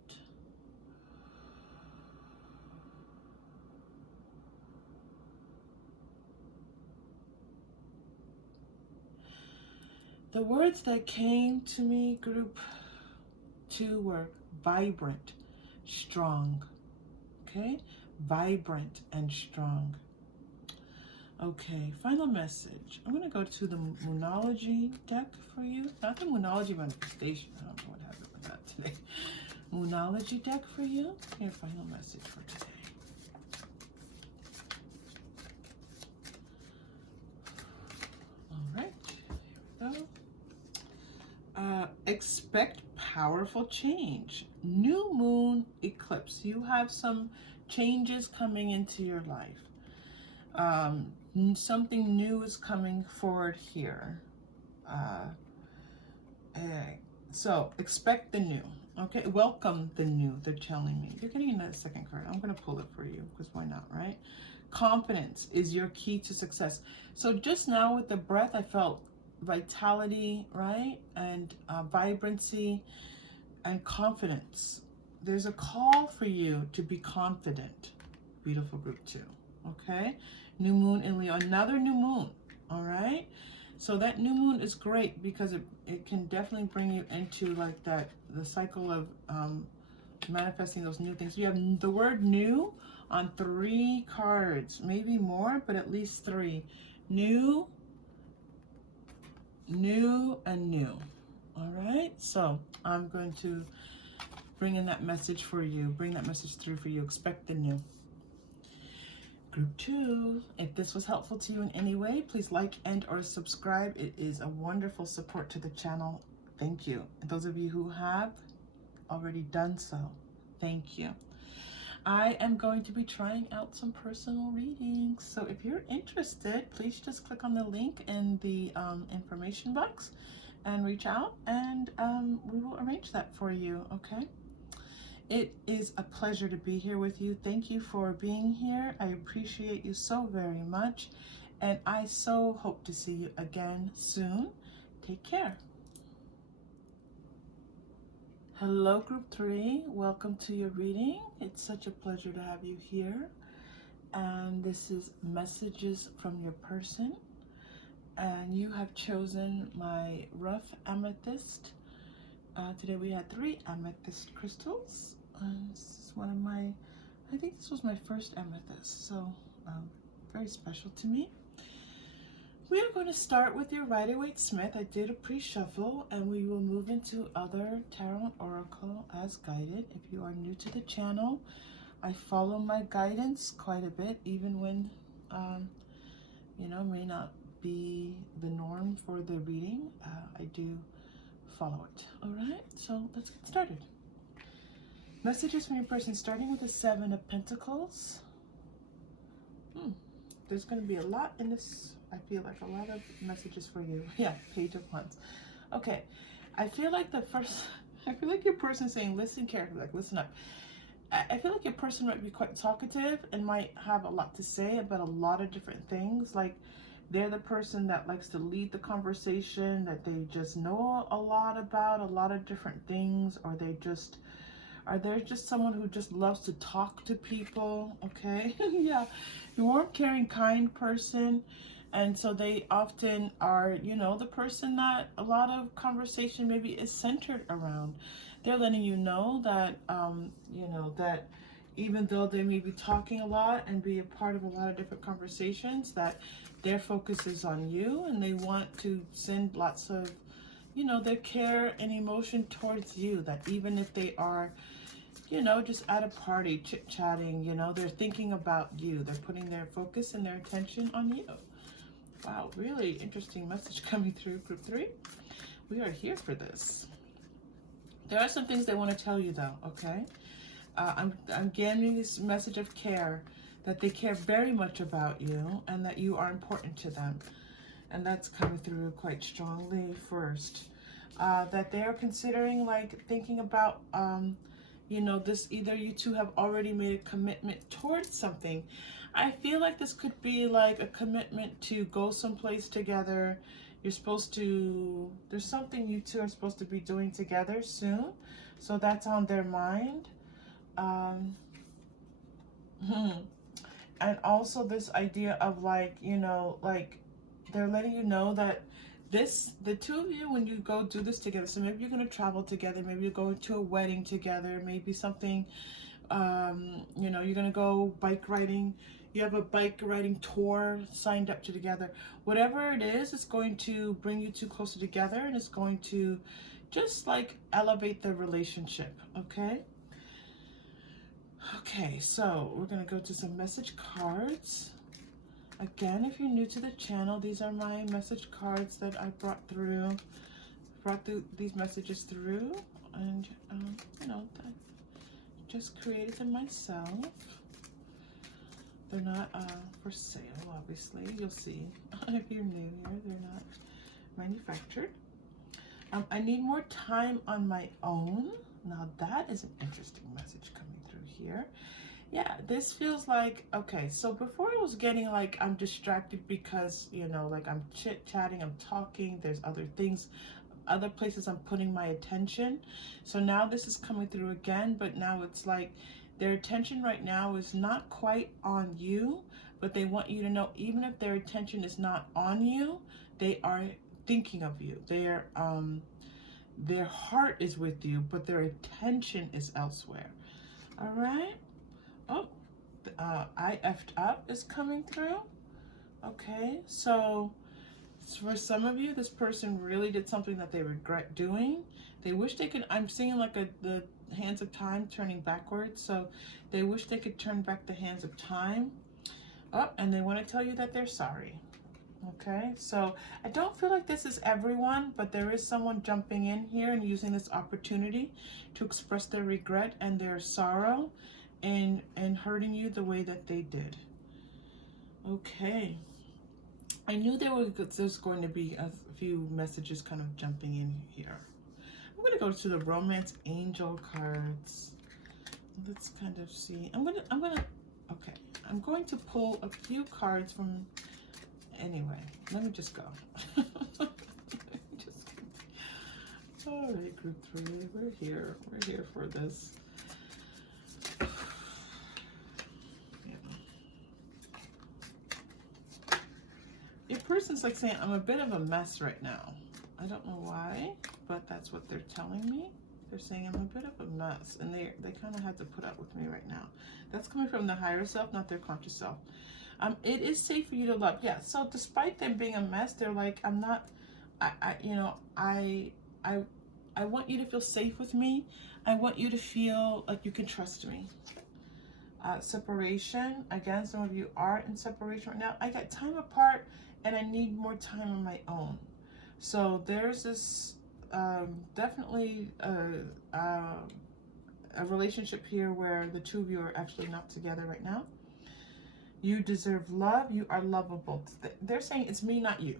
The words that came to me, group 2, were vibrant, strong. Okay? Vibrant and strong. Okay, final message. I'm going to go to the Moonology deck for you. Not the Moonology manifestation. I don't know what happened with that today. Moonology deck for you. Your final message for today. All right, here we go. Expect powerful change. New moon eclipse. You have some changes coming into your life. Something new is coming forward here. So expect the new. Okay, welcome the new, they're telling me. You're getting another second card. I'm going to pull it for you because why not, right? Confidence is your key to success. So just now with the breath, I felt vitality, right? And vibrancy and confidence. There's a call for you to be confident. Beautiful group 2. Okay? New moon in Leo. Another new moon. All right? So that new moon is great because it can definitely bring you into like that, the cycle of manifesting those new things. You have the word new on 3 cards, maybe more, but at least 3. New, new, and new. All right, so I'm going to bring in that message for you, bring that message through for you. Expect the new. Group 2, if this was helpful to you in any way, please like and or subscribe. It is a wonderful support to the channel. Thank you. And those of you who have already done so, thank you. I am going to be trying out some personal readings. So if you're interested, please just click on the link in the information box and reach out, and we will arrange that for you, okay? It is a pleasure to be here with you. Thank you for being here. I appreciate you so very much, and I so hope to see you again soon. Take care. Hello, group 3. Welcome to your reading. It's such a pleasure to have you here. And this is messages from your person. And you have chosen my rough amethyst. Today we had 3 amethyst crystals. This is one of my, I think this was my first amethyst, so very special to me. We are going to start with your Rider-Waite-Smith. I did a pre-shuffle, and we will move into other tarot oracle as guided. If you are new to the channel, I follow my guidance quite a bit, even when, you know, may not be the norm for the reading. I do follow it. All right, so let's get started. Messages from your person, starting with the 7 of Pentacles. There's going to be a lot in this. I feel like a lot of messages for you. Yeah, Page of Wands. Okay, I feel like your person saying, listen carefully, like listen up. I feel like your person might be quite talkative and might have a lot to say about a lot of different things. Like they're the person that likes to lead the conversation, that they just know a lot about a lot of different things, or they're just someone who just loves to talk to people, okay? Yeah, you're a warm, caring, kind person, and so they often are, you know, the person that a lot of conversation maybe is centered around. They're letting you know that, you know, that even though they may be talking a lot and be a part of a lot of different conversations, that their focus is on you, and they want to send lots of, you know, their care and emotion towards you, that even if they are, you know, just at a party, chit-chatting, you know, they're thinking about you. They're putting their focus and their attention on you. Wow, really interesting message coming through, group 3. We are here for this. There are some things they want to tell you, though, okay? I'm getting this message of care, that they care very much about you and that you are important to them. And that's coming through quite strongly first. That they are considering, like, thinking about, you know, this, either you two have already made a commitment towards something. I feel like this could be like a commitment to go someplace together. You're supposed to, there's something you two are supposed to be doing together soon. So that's on their mind. And also this idea of, like, you know, like, they're letting you know that the two of you, when you go do this together, so maybe you're going to travel together, maybe you're going to a wedding together, maybe something, you know, you're going to go bike riding, you have a bike riding tour signed up to together. Whatever it is, it's going to bring you two closer together, and it's going to just, like, elevate the relationship, okay? Okay, so we're going to go to some message cards. Again, if you're new to the channel, these are my message cards that I brought these messages through, and you know, I just created them myself. They're not for sale, obviously. You'll see if you're new here, they're not manufactured. I need more time on my own. Now that is an interesting message coming through here. Yeah, this feels like, okay, so before it was getting like I'm distracted because, you know, like I'm chit-chatting, I'm talking, there's other things, other places I'm putting my attention. So now this is coming through again, but now it's like their attention right now is not quite on you, but they want you to know, even if their attention is not on you, they are thinking of you. Their heart is with you, but their attention is elsewhere. All right. Oh, I effed up is coming through. Okay, so for some of you, this person really did something that they regret doing. They wish they could, I'm seeing like the hands of time turning backwards. So they wish they could turn back the hands of time. Oh, and they want to tell you that they're sorry. Okay, so I don't feel like this is everyone, but there is someone jumping in here and using this opportunity to express their regret and their sorrow and hurting you the way that they did. Okay, I knew there's going to be a few messages kind of jumping in here. I'm going to go to the romance angel cards. Let's kind of see. I'm going to pull a few cards from. Anyway, let me just go. All right, group 3, we're here for this. Yeah. Your person's like saying, I'm a bit of a mess right now. I don't know why, but that's what they're telling me. They're saying I'm a bit of a mess, and they kind of had to put up with me right now. That's coming from the higher self, not their conscious self. It is safe for you to love. Yeah, so despite them being a mess, they're like, I'm not, I want you to feel safe with me. I want you to feel like you can trust me. Separation, again, some of you are in separation right now. I got time apart and I need more time on my own. So there's this definitely a relationship here where the two of you are actually not together right now. You deserve love. You are lovable. They're saying it's me, not you.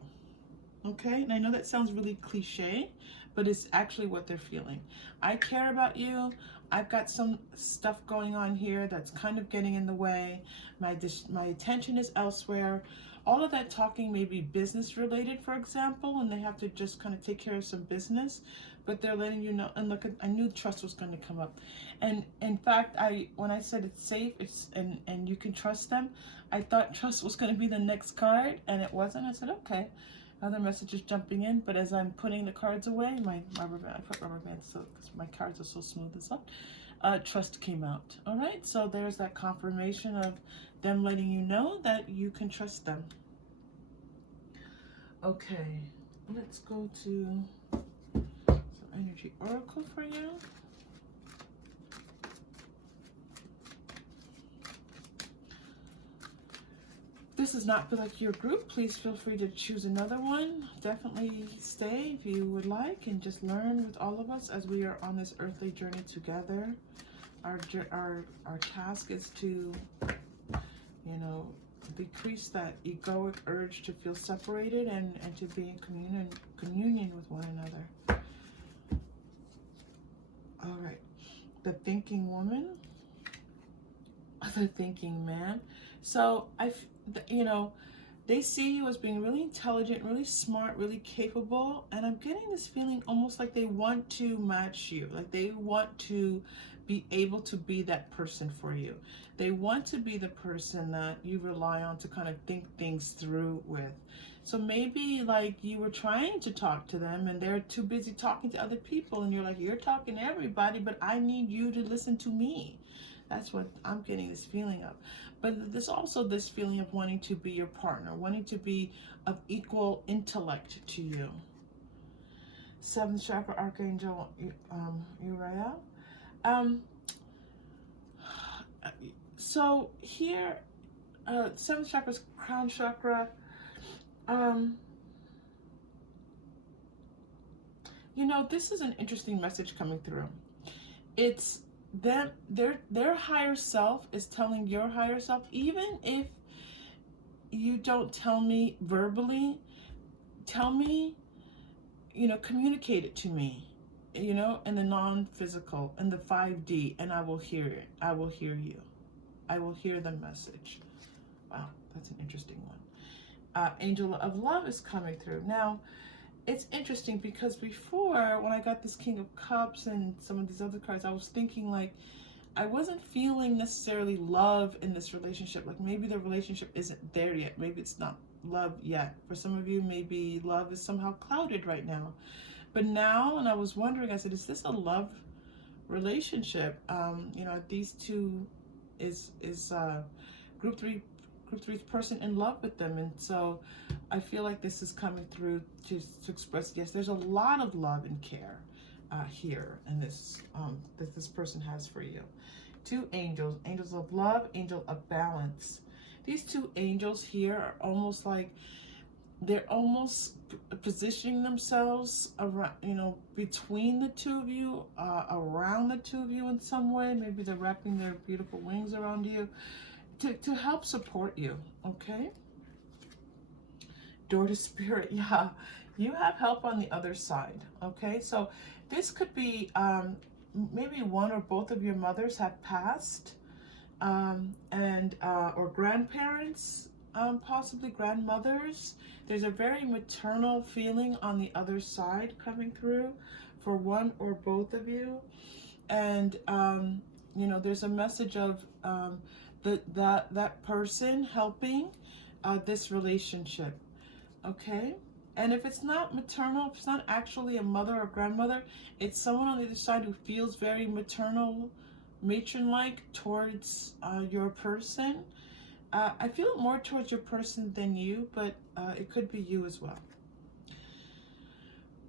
Okay? And I know that sounds really cliche, but it's actually what they're feeling. I care about you. I've got some stuff going on here that's kind of getting in the way. My attention is elsewhere. All of that talking may be business related, for example, and they have to just kind of take care of some business, but they're letting you know. And look, I knew trust was going to come up. And in fact, when I said it's safe, and you can trust them, I thought trust was going to be the next card, and it wasn't. I said, okay. Other messages jumping in, but as I'm putting the cards away, I put rubber bands so because my cards are so smooth and soft. Trust came out. All right, so there's that confirmation of them letting you know that you can trust them. Okay, let's go to some energy oracle for you. This does not feel like your group. Please feel free to choose another one. Definitely stay if you would like and just learn with all of us as we are on this earthly journey together. our task is to, you know, decrease that egoic urge to feel separated and to be in communion with one another. All right. The thinking woman, the thinking man. So you know, they see you as being really intelligent, really smart, really capable, and I'm getting this feeling almost like they want to match you, like they want to be able to be that person for you. They want to be the person that you rely on to kind of think things through with. So maybe like you were trying to talk to them and they're too busy talking to other people, and you're like, you're talking to everybody, but I need you to listen to me. That's what I'm getting this feeling of. But there's also this feeling of wanting to be your partner, wanting to be of equal intellect to you. 7th chakra archangel Uriah. So here, 7th chakra is crown chakra. You know, this is an interesting message coming through. It's them, their higher self is telling your higher self, even if you don't tell me verbally, tell me, you know, communicate it to me, you know, in the non-physical, in the 5D, and I will hear it. I will hear you. I will hear the message. Wow, that's an interesting one. Angel of Love is coming through. Now, it's interesting because before, when I got this King of Cups and some of these other cards, I was thinking like, I wasn't feeling necessarily love in this relationship. Like maybe the relationship isn't there yet. Maybe it's not love yet. For some of you, maybe love is somehow clouded right now. But now, and I was wondering, I said, is this a love relationship? You know, these two is group three's person in love with them, and so I feel like this is coming through to express, yes, there's a lot of love and care here, and this that this person has for you. 2 angels, angels of love, angel of balance. These 2 angels here are almost like they're almost positioning themselves around, you know, between the 2 of you, around the 2 of you in some way. Maybe they're wrapping their beautiful wings around you to help support you, okay? Door to Spirit, yeah. You have help on the other side, okay? So this could be maybe one or both of your mothers have passed, or grandparents, possibly grandmothers. There's a very maternal feeling on the other side coming through for one or both of you. And, you know, there's a message of that person helping this relationship, okay? And if it's not maternal, if it's not actually a mother or grandmother, it's someone on the other side who feels very maternal, matron-like towards your person. I feel it more towards your person than you, but it could be you as well.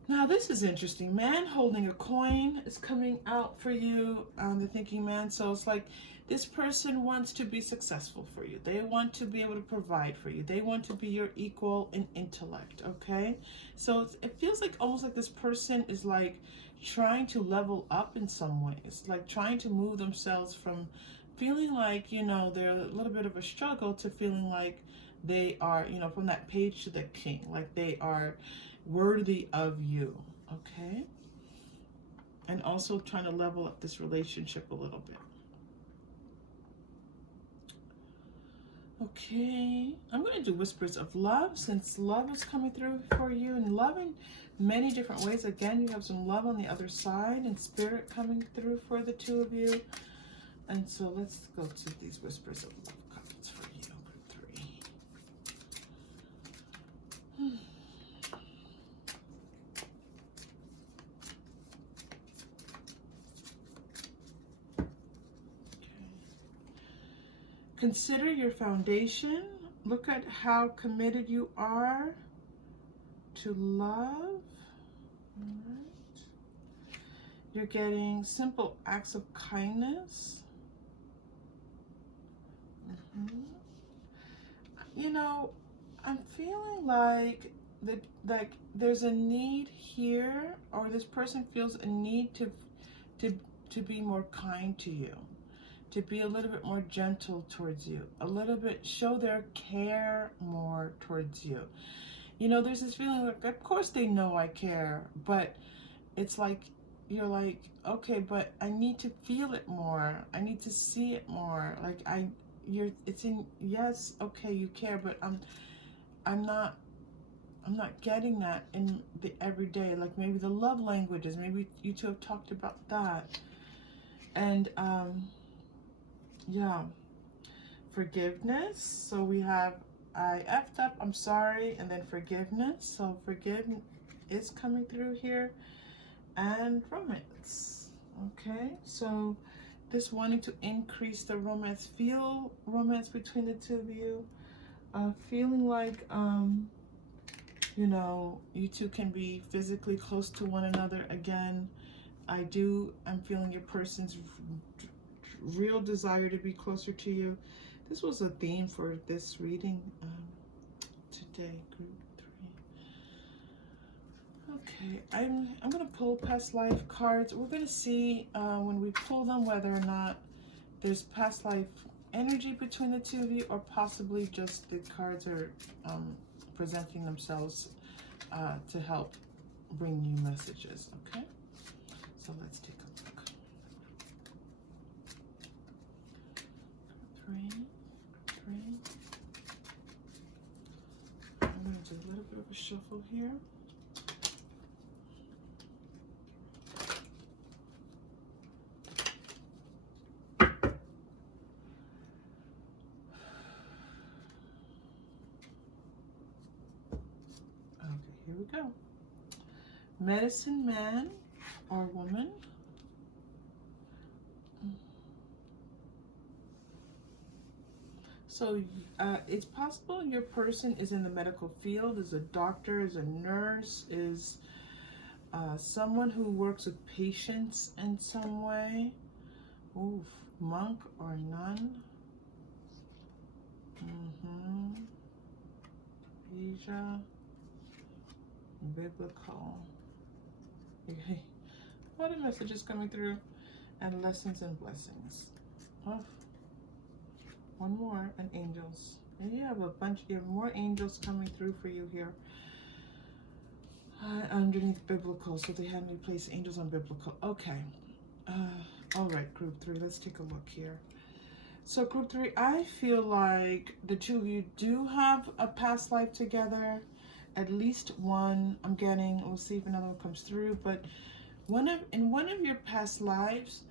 Now this is interesting. Man holding a coin is coming out for you, the thinking man. So it's like this person wants to be successful for you. They want to be able to provide for you. They want to be your equal in intellect, okay? So it feels like almost like this person is like trying to level up in some ways, like trying to move themselves from feeling like, you know, they're a little bit of a struggle to feeling like they are, you know, from that page to the king, like they are worthy of you, okay? And also trying to level up this relationship a little bit. Okay, I'm going to do Whispers of Love, since love is coming through for you, and love in many different ways. Again, you have some love on the other side and spirit coming through for the 2 of you. And so let's go to these Whispers of Love cards for you, group 3. Consider your foundation. Look at how committed you are to love. All right. You're getting simple acts of kindness. You know, I'm feeling like there's a need here, or this person feels a need to to be more kind to you, to be a little bit more gentle towards you, a little bit show their care more towards you. You know, there's this feeling like, of course they know I care, but it's like, you're like, okay, but I need to feel it more. I need to see it more. Like it's in, yes, okay, you care, but I'm not getting that in the everyday. Like maybe the love languages, maybe you two have talked about that. And yeah, forgiveness. So we have, I effed up, I'm sorry, and then forgiveness. So forgiveness is coming through here. And romance. Okay, so this wanting to increase the romance, feel romance between the two of you, feeling like you know, you two can be physically close to one another again. I'm feeling your person's real desire to be closer to you. This was a theme for this reading today, group 3. Okay, I'm gonna pull past life cards. We're gonna see when we pull them whether or not there's past life energy between the two of you, or possibly just the cards are presenting themselves to help bring you messages. Okay, so let's take a look. 3. I'm gonna do a little bit of a shuffle here. Here we go. Medicine man or woman. So it's possible your person is in the medical field, is a doctor, is a nurse, is someone who works with patients in some way. Oof, monk or nun. Asia. Biblical. Okay. What are messages coming through? And lessons and blessings. Oh, one more, and angels. And you have you have more angels coming through for you here. Underneath biblical, so they had me place angels on biblical. Okay. All right, group 3, let's take a look here. So group 3, I feel like the two of you do have a past life together. At least one, I'm getting, we'll see if another one comes through, but in one of your past lives,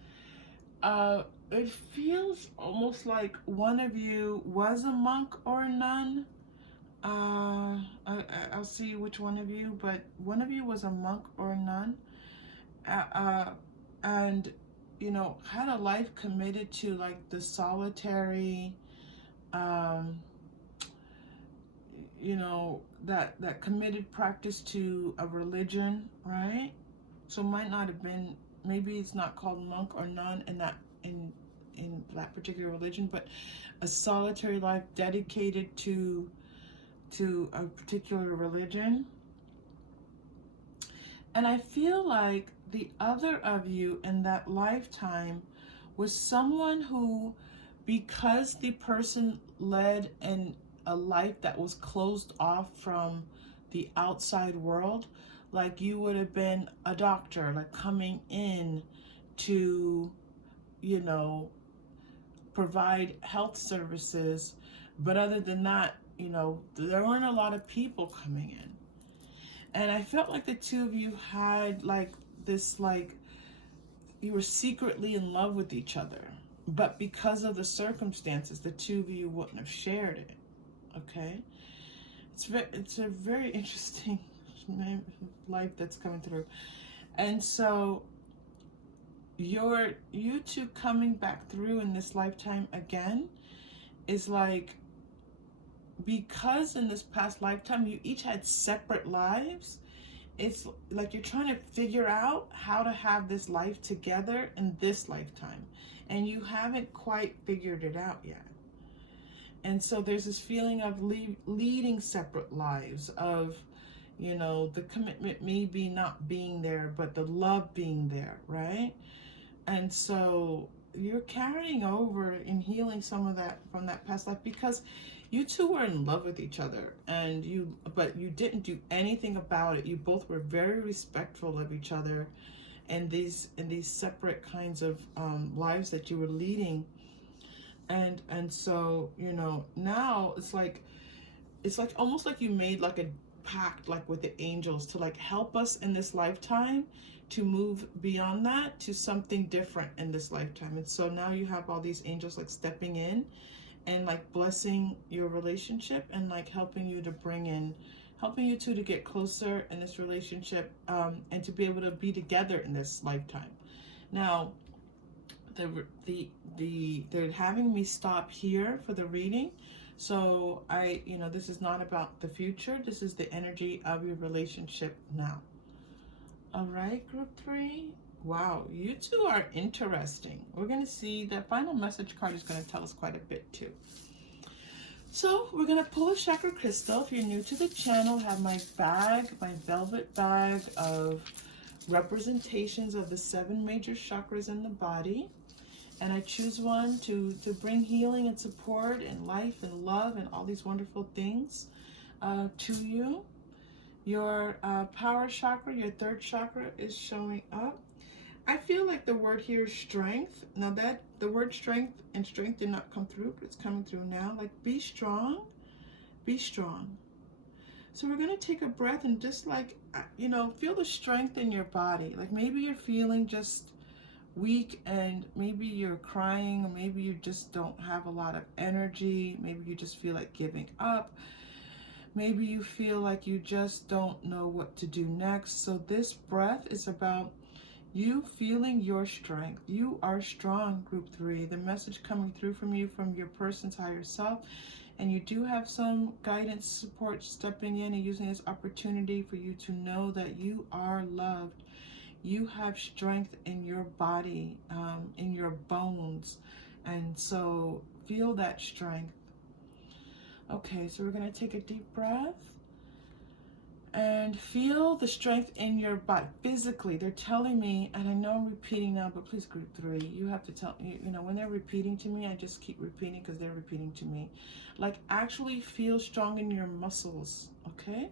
it feels almost like one of you was a monk or a nun. I'll see which one of you, but one of you was a monk or a nun, and you know, had a life committed to like the solitary, you know, that committed practice to a religion, right? So might not have been, maybe it's not called monk or nun in that particular religion, but a solitary life dedicated to a particular religion. And I feel like the other of you in that lifetime was someone who, because the person led a life that was closed off from the outside world, like you would have been a doctor, like coming in to, you know, provide health services. But other than that, you know, there weren't a lot of people coming in. And I felt like the two of you had like this, like you were secretly in love with each other. But because of the circumstances, the two of you wouldn't have shared it. Okay? It's a very interesting life that's coming through. And so you two coming back through in this lifetime again is like, because in this past lifetime you each had separate lives, it's like you're trying to figure out how to have this life together in this lifetime, and you haven't quite figured it out yet. And so there's this feeling of leading separate lives, of, you know, the commitment maybe not being there, but the love being there, right? And so you're carrying over and healing some of that from that past life, because you two were in love with each other, and but you didn't do anything about it. You both were very respectful of each other, and these separate kinds of lives that you were leading. And so, you know, now it's like almost like you made like a pact, like with the angels, to like help us in this lifetime to move beyond that to something different in this lifetime. And so now you have all these angels like stepping in and like blessing your relationship, and like helping you to bring in, helping you two to get closer in this relationship, and to be able to be together in this lifetime. Now, they're having me stop here for the reading. So this is not about the future. This is the energy of your relationship now. All right, group 3. Wow, you two are interesting. We're going to see that final message card is going to tell us quite a bit too. So we're going to pull a chakra crystal. If you're new to the channel, I have my bag, my velvet bag of representations of the 7 major chakras in the body. And I choose one to bring healing and support and life and love and all these wonderful things to you. Your power chakra, your 3rd chakra, is showing up. I feel like the word here is strength. Now that the word strength and strength did not come through, but it's coming through now. Like, be strong, be strong. So we're going to take a breath and just like, feel the strength in your body. Like maybe you're feeling just weak, and maybe you're crying, or maybe you just don't have a lot of energy. Maybe you just feel like giving up. Maybe you feel like you just don't know what to do next. So this breath is about you feeling your strength. You are strong, group 3. The message coming through from you from your person's higher self. And you do have some guidance, support stepping in and using this opportunity for you to know that you are loved. You have strength in your body, in your bones. And so feel that strength. Okay, so we're going to take a deep breath and feel the strength in your body physically. They're telling me, and I know I'm repeating now, but please, group 3, you have to tell, when they're repeating to me, I just keep repeating because they're repeating to me. Like, actually feel strong in your muscles, okay?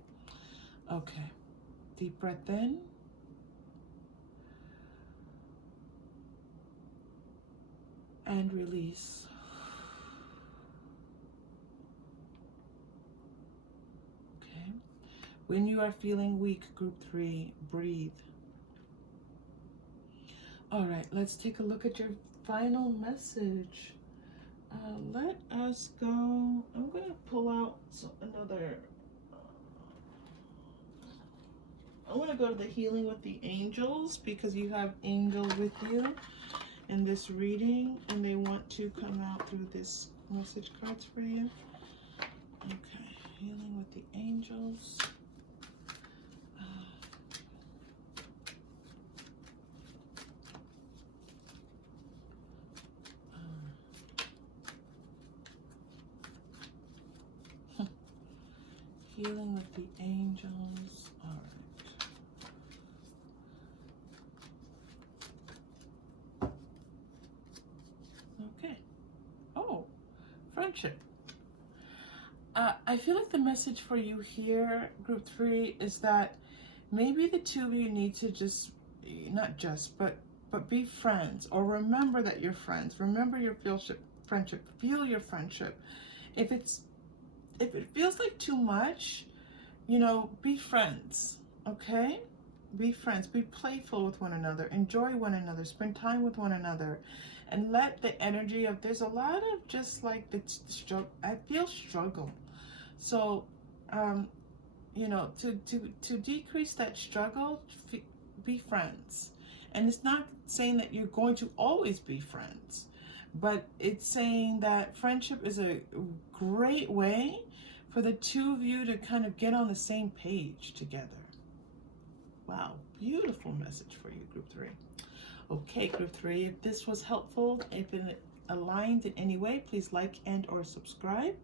Okay, deep breath in. And release. Okay. When you are feeling weak, group 3, breathe. All right, let's take a look at your final message. Let us go. I'm going to pull out another. I'm going to go to the healing with the angels, because you have angel with you in this reading, and they want to come out through this message cards for you. Okay, healing with the angels. Healing with the angels. All right. Okay. Oh, friendship. I feel like the message for you here, group 3, is that maybe the two of you need to just, but be friends, or remember that you're friends. Remember your friendship. Feel your friendship. If it feels like too much, be friends, okay? Be friends. Be playful with one another. Enjoy one another. Spend time with one another. And let the energy of, there's a lot of just like the struggle. I feel struggle. So, to decrease that struggle, be friends. And it's not saying that you're going to always be friends, but it's saying that friendship is a great way for the two of you to kind of get on the same page together. Wow, beautiful message for you, group 3. Okay, group 3, if this was helpful, if it aligned in any way, please like and or subscribe.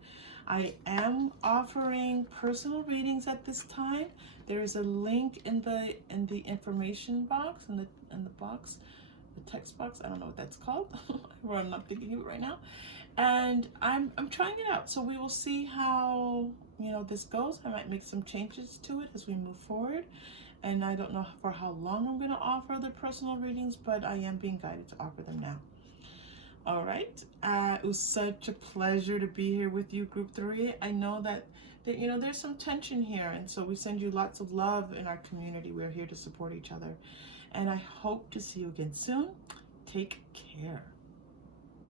I am offering personal readings at this time. There is a link in the information box, in the box, the text box. I don't know what that's called. I'm not thinking of it right now. And I'm trying it out. So we will see how, you know, this goes. I might make some changes to it as we move forward. And I don't know for how long I'm going to offer the personal readings, but I am being guided to offer them now. All right. It was such a pleasure to be here with you, Group 3. I know that you know, there's some tension here, and so we send you lots of love in our community. We're here to support each other. And I hope to see you again soon. Take care.